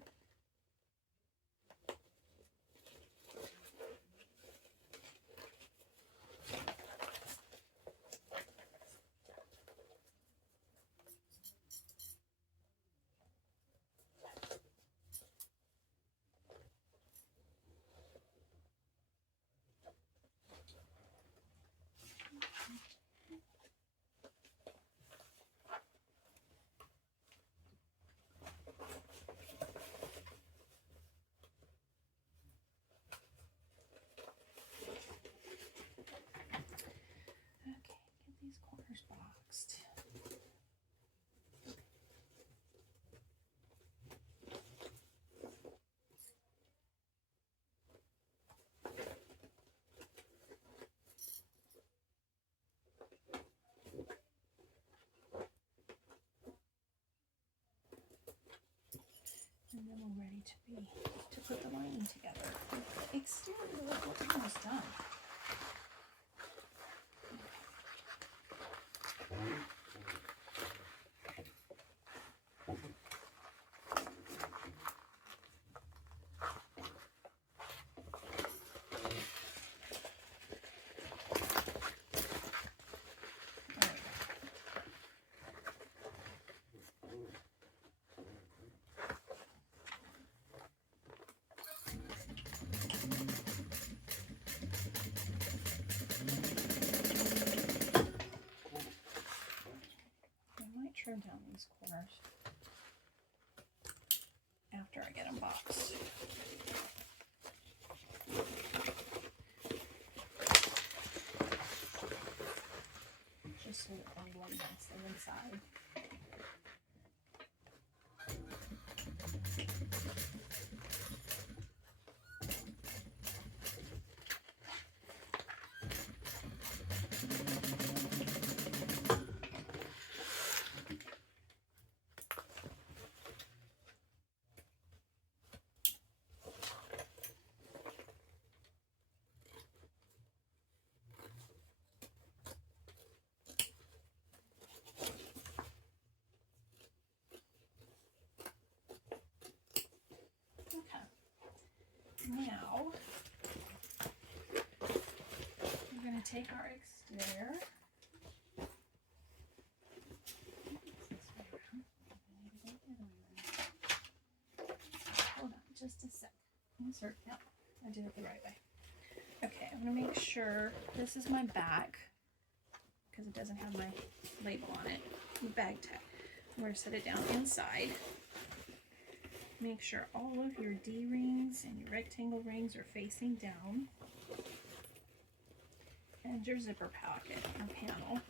Boxed. And then we're ready to put the lining together. The exterior look almost done. trim down these corners after I get them boxed. Just so that they blend nicely inside. Now, we're going to take our exterior. Hold on just a sec. Insert. Yep, I did it the right way. Okay, I'm going to make sure this is my back because it doesn't have my label on it. Bag tag. I'm going to set it down inside. Make sure all of your D-rings and your rectangle rings are facing down. And your zipper pocket or panel.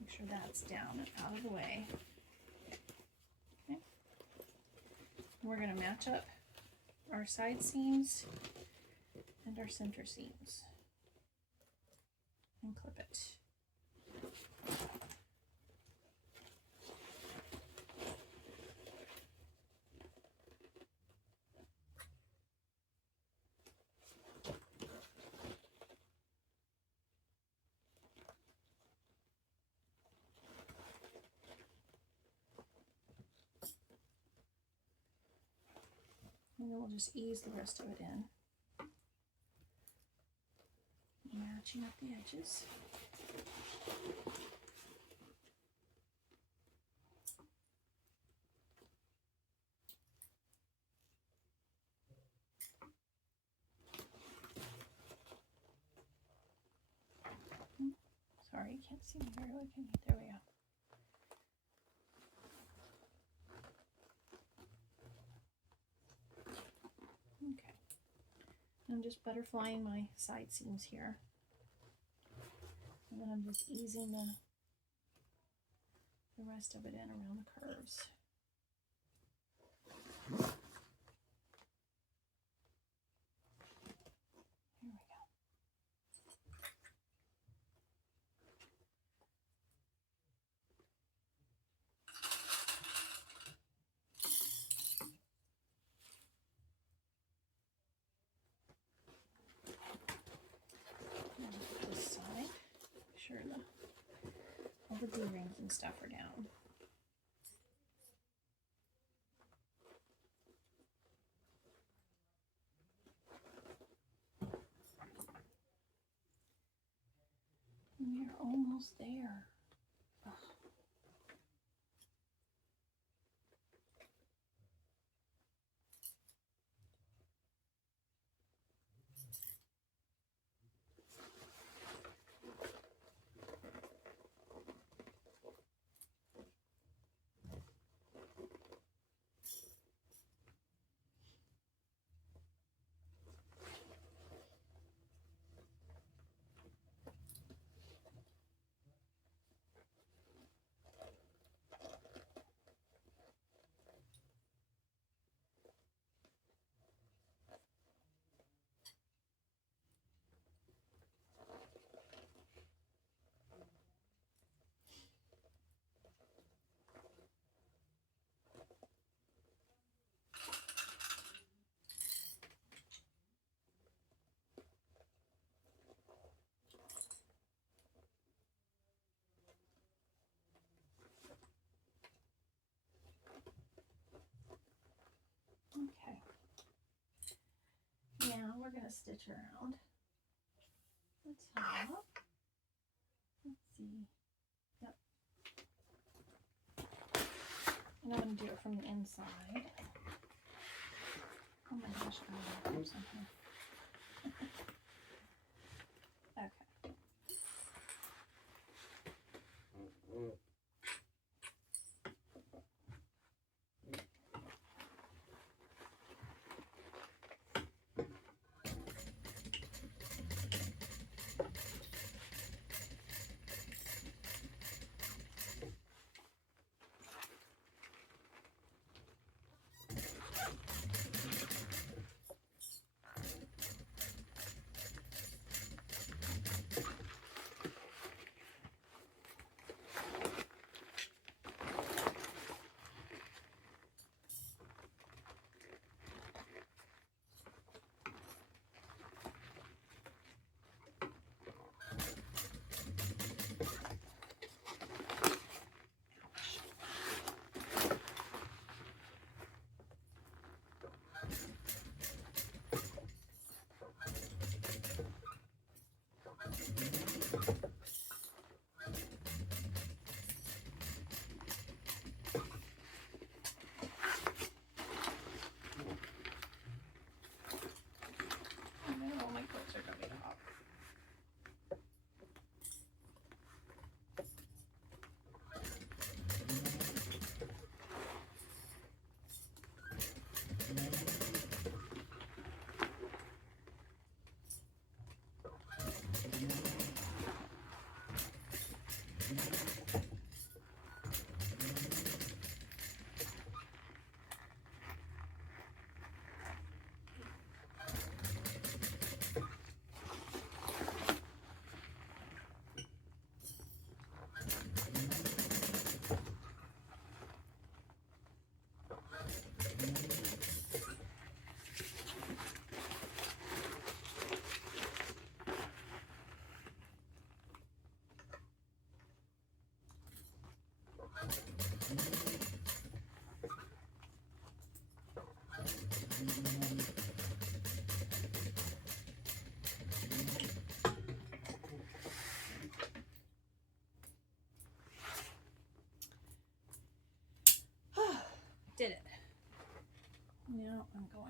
Make sure that's down and out of the way. Okay. We're going to match up our side seams and our center seams. And clip it. And then we'll just ease the rest of it in. Matching up the edges. Sorry, you can't see me very well, can you? There we go. Okay. I'm just butterflying my side seams here. And then I'm just easing the rest of it in around the curves. Here we go. This side, make sure all the D-rings and stuff are down. We're almost there. Ugh. Okay. Now we're going to stitch around the top. Let's see. Yep. And I'm going to do it from the inside. Oh my gosh, I'm going to do something. Okay.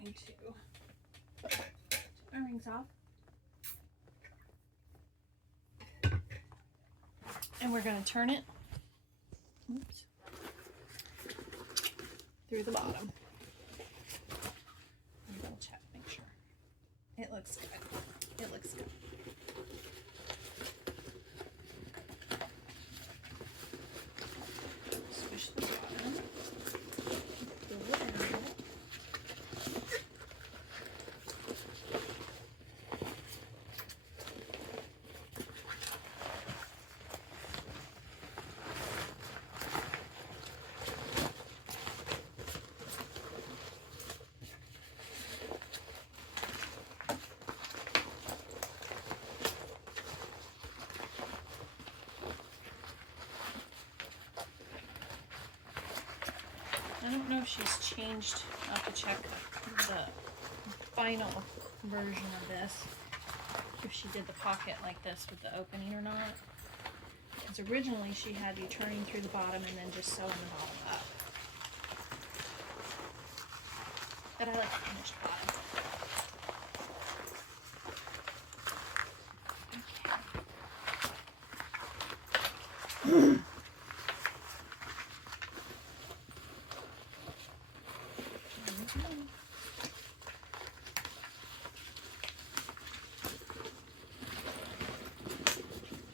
going to take my rings off. And we're going to turn it, oops, through the bottom. I'm going to check, make sure. It looks good. It looks good. Squish the bottom. Pull it out. I don't know if she's changed, I'll have to check the final version of this, if she did the pocket like this with the opening or not. Because originally she had you turning through the bottom and then just sewing the bottom up. But I like the finished bottom. Okay.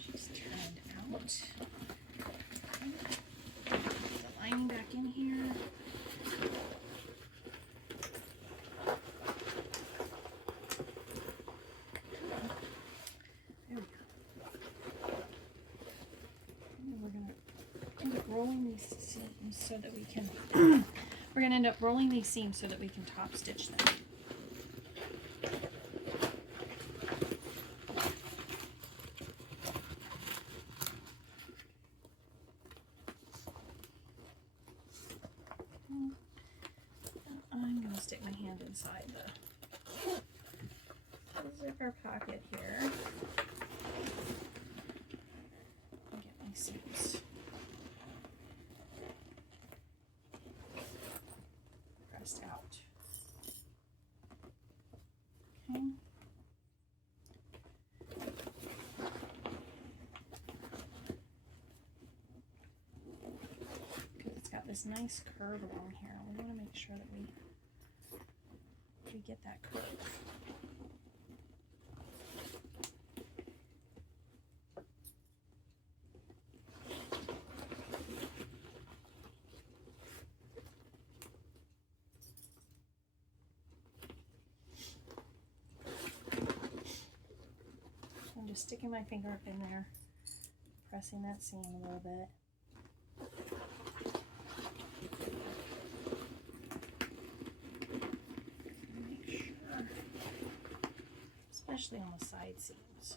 She's turned out. Put the lining back in here. There we go. And then we're gonna end up rolling these seams so that we can we're gonna end up rolling these seams so that we can top stitch them. I'm going to stick my hand inside the zipper pocket here and get my seams pressed out. Okay. Because it's got this nice curve along here. We want to make sure that we get that curve. I'm just sticking my finger up in there, pressing that seam a little bit. Especially on the side seams.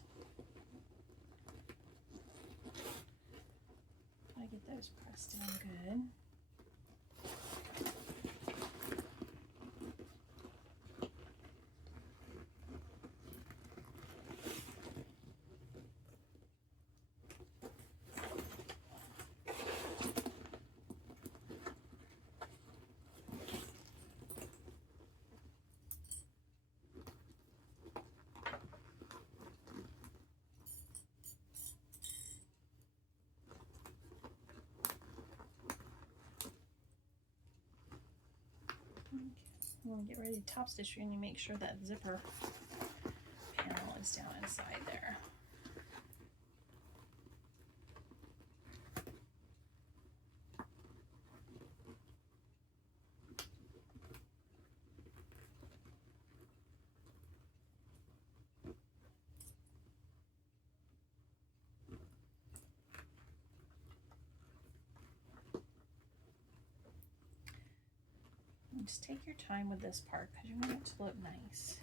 I get those pressed in good. When we get ready to top stitch, you're going to make sure that zipper panel is down inside there. Just take your time with this part because you want it to look nice.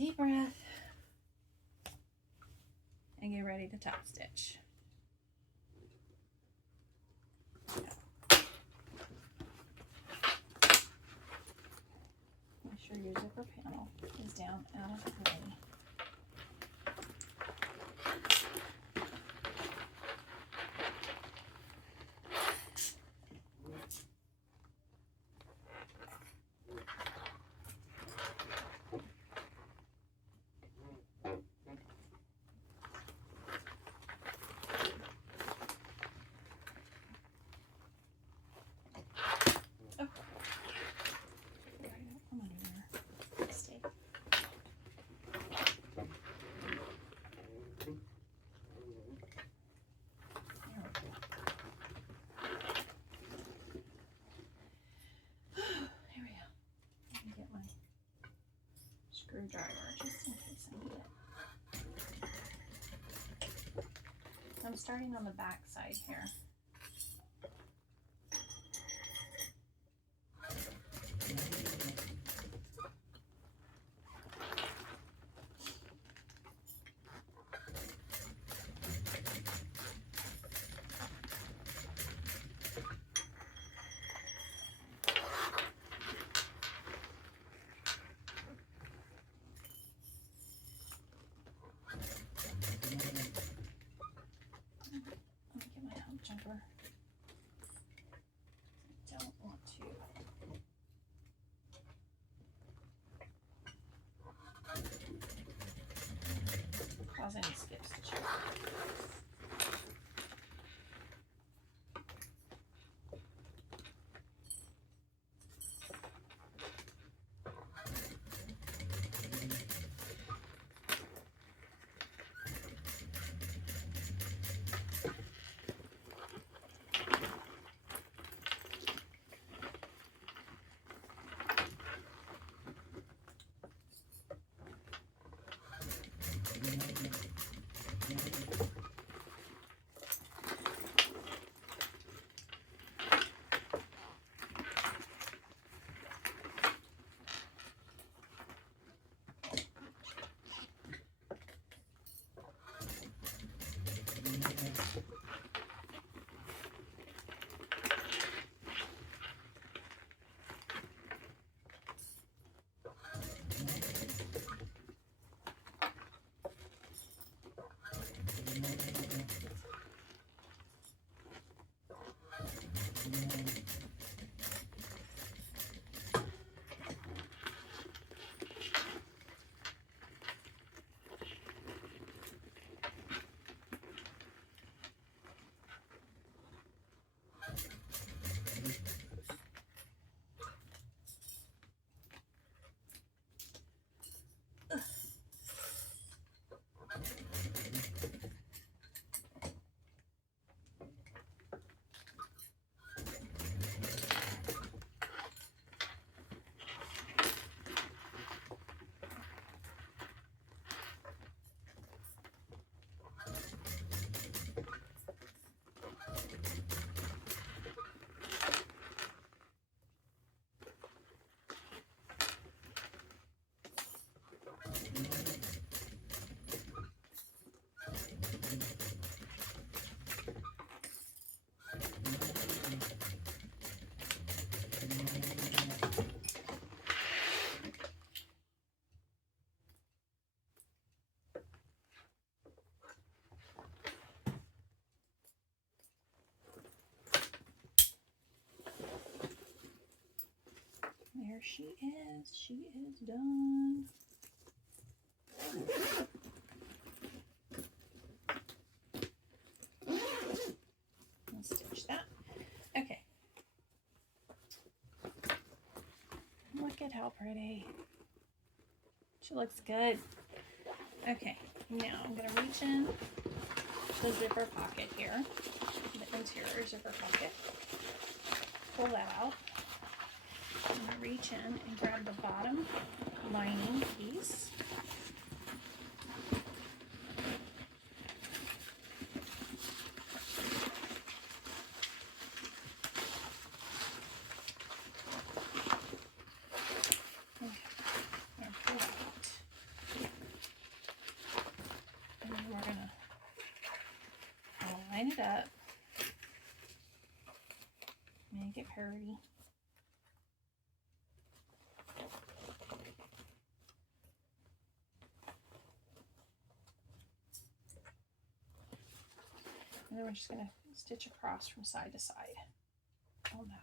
deep breath and get ready to top stitch. Make sure your zipper panel is down out of the way. Screwdriver just in case I need it. I'm starting on the back side here. Jumper. I don't want to cause any skip stitches. There she is. She is done. Let's stitch that. Okay. Look at how pretty. She looks good. Okay, now I'm going to reach in the zipper pocket here, the interior zipper pocket. Pull that out. I'm going to reach in and grab the bottom lining piece. Okay, I'm going to pull that out. line it up. Make it pretty. And then we're just going to stitch across from side to side on that.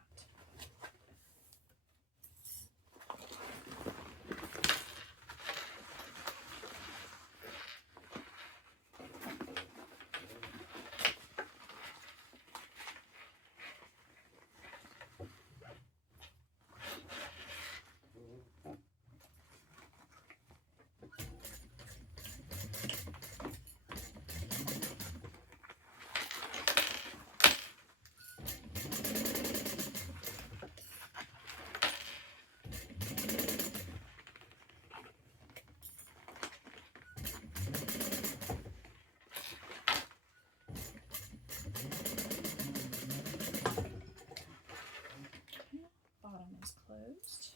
Closed.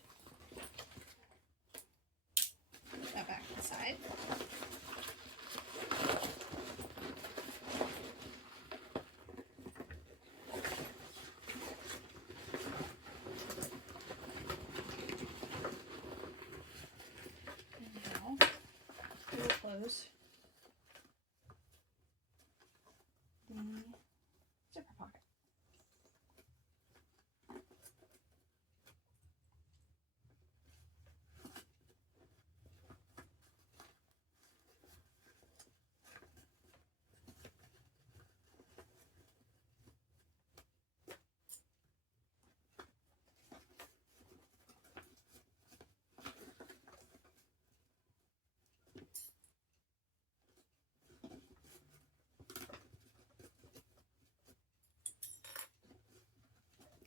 Put that back to the side. And now we will close the zipper pocket.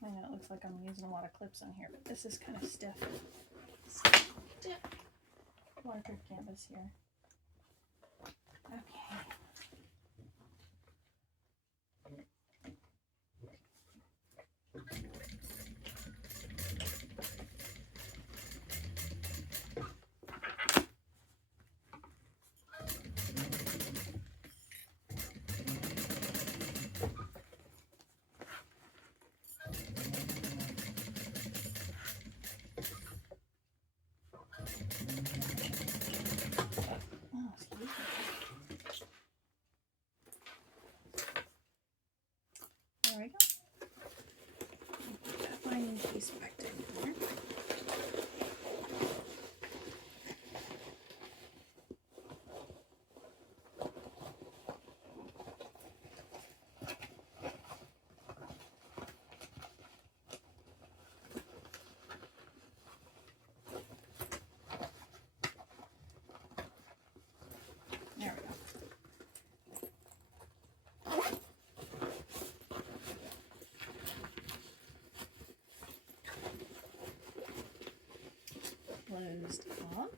I know it looks like I'm using a lot of clips on here, but this is kind of stiff. Waterproof canvas here. Okay. There we go. Put that lining piece back down there. There we go. Closed off.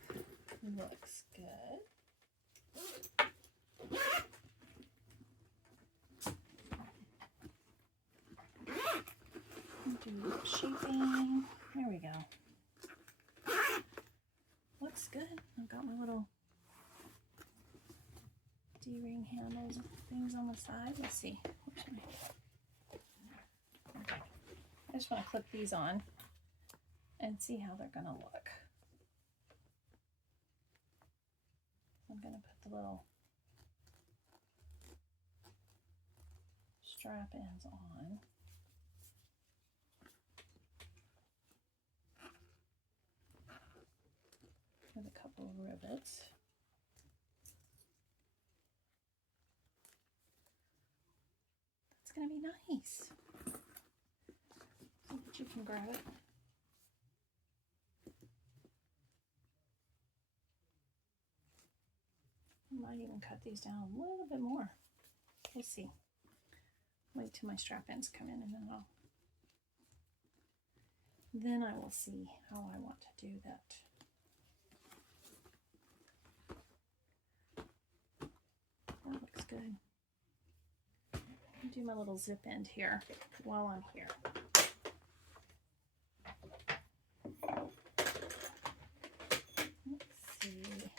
Looks good. Do lip shaping. There we go. Looks good. I've got my little D-ring handles and things on the side. Let's see. Okay. I just want to clip these on and see how they're going to look. I'm going to put the little strap ends on. With a couple of rivets. That's going to be nice. So that you can grab it. I might even cut these down a little bit more. We'll see. Wait till my strap ends come in and then I will see how I want to do that. That looks good. I'll do my little zip end here while I'm here. Let's see.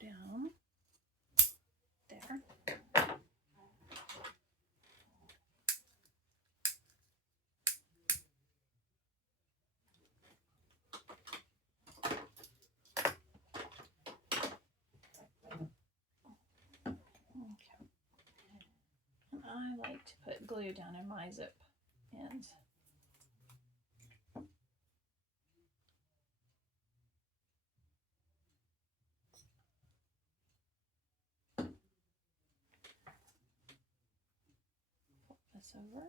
her down there. Okay. And I like to put glue down in my zip ends. This over,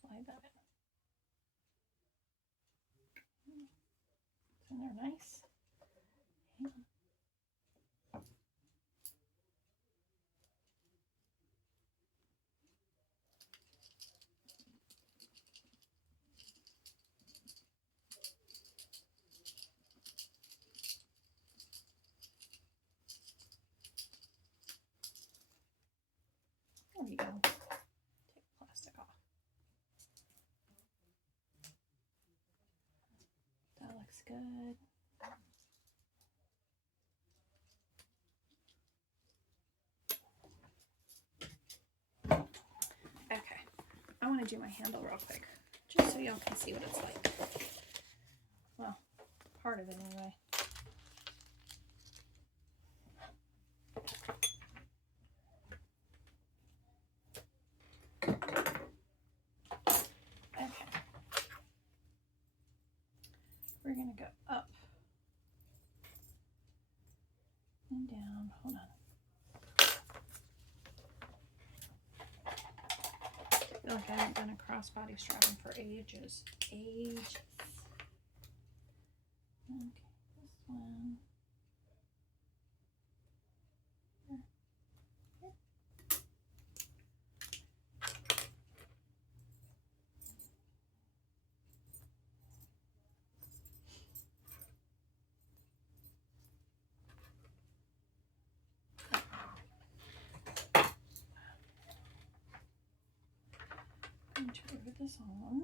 slide that in. It's in there nice. Hang on. There you go. Take the plastic off. That looks good. Okay, I want to do my handle real quick, just so y'all can see what it's like. Well, part of it anyway. Okay, we're going to go up and down. Hold on. I feel like I haven't done a crossbody strapping for ages. Okay, this one. I'm going to rivet this on.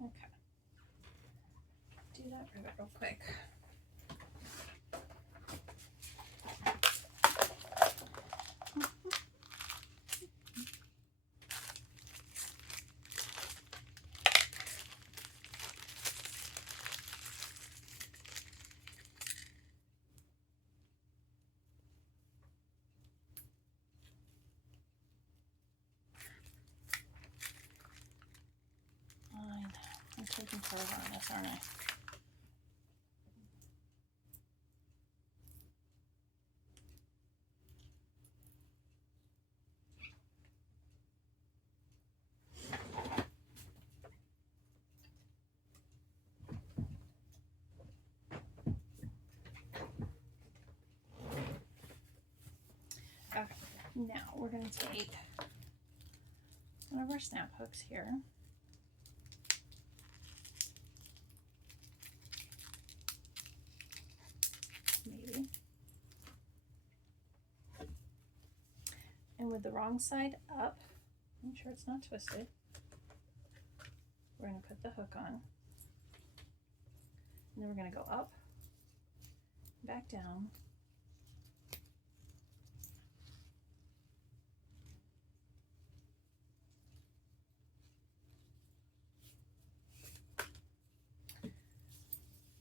Okay, do that rivet real quick. I'm taking forever on this, aren't I? Okay, now we're going to take one of our snap hooks here. Maybe. And with the wrong side up, make sure it's not twisted, we're going to put the hook on. And then we're going to go up, back down,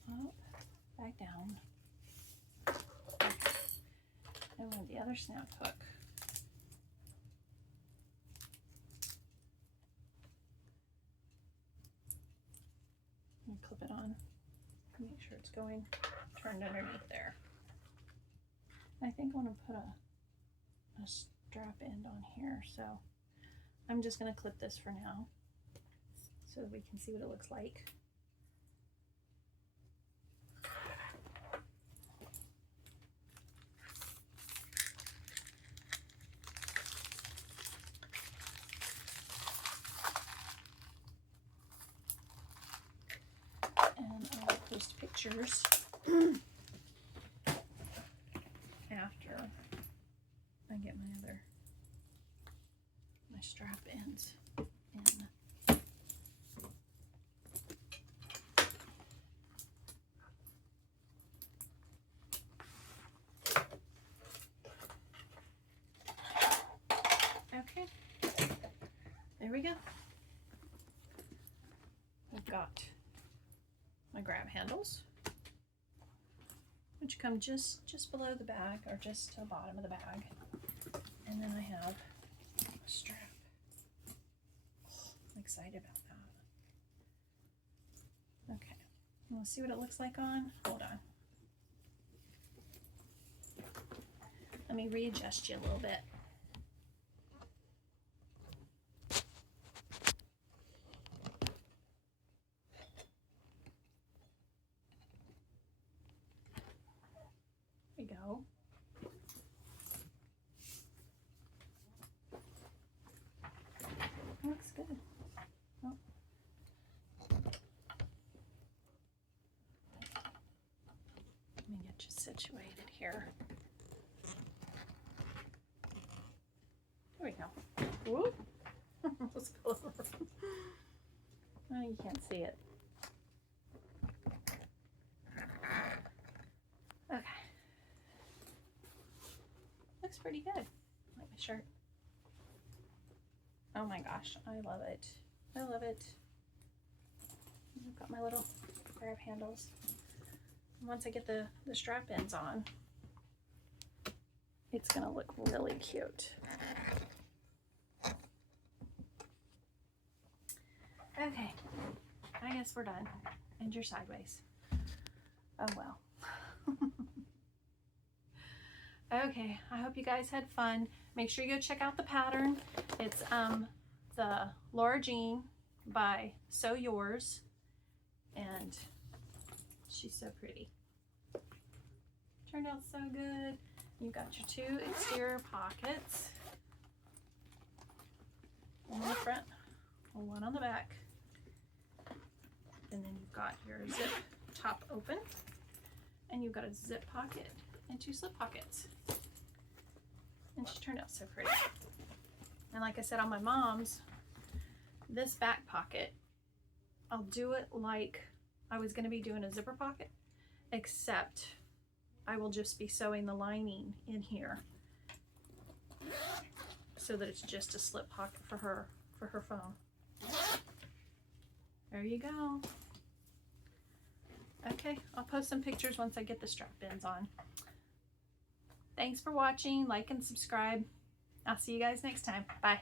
up, back down, and with the other snap hook, and clip it on, make sure it's going turned underneath there. I think I want to put a strap end on here, so I'm just going to clip this for now so that we can see what it looks like. And I'll post pictures after I get my strap ends in. Okay, there we go. I've got my grab handles, which come just below the bag, or just to the bottom of the bag. And then I have a strap. Oh, I'm excited about that. Okay, we'll see what it looks like on. Hold on. Let me readjust you a little bit. There we go. Looks good. Oh. Let me get you situated here. There we go. Whoop. Almost fell over. Oh, you can't see it. Okay. Looks pretty good. Like my shirt. Oh my gosh, I love it. I love it. I've got my little grab handles. Once I get the strap ends on, it's gonna look really cute. Okay, I guess we're done. And you're sideways. Oh well. Okay, I hope you guys had fun. Make sure you go check out the pattern. It's the Laura Jean by Sew Yours, and she's so pretty. Turned out so good. You've got your two exterior pockets, one on the front, one on the back, and then you've got your zip top open, and you've got a zip pocket and two slip pockets. And she turned out so pretty. And like I said on my mom's, this back pocket, I'll do it like I was going to be doing a zipper pocket, except I will just be sewing the lining in here so that it's just a slip pocket for her phone. There you go. Okay, I'll post some pictures once I get the strap ends on. Thanks for watching. Like and subscribe. I'll see you guys next time. Bye.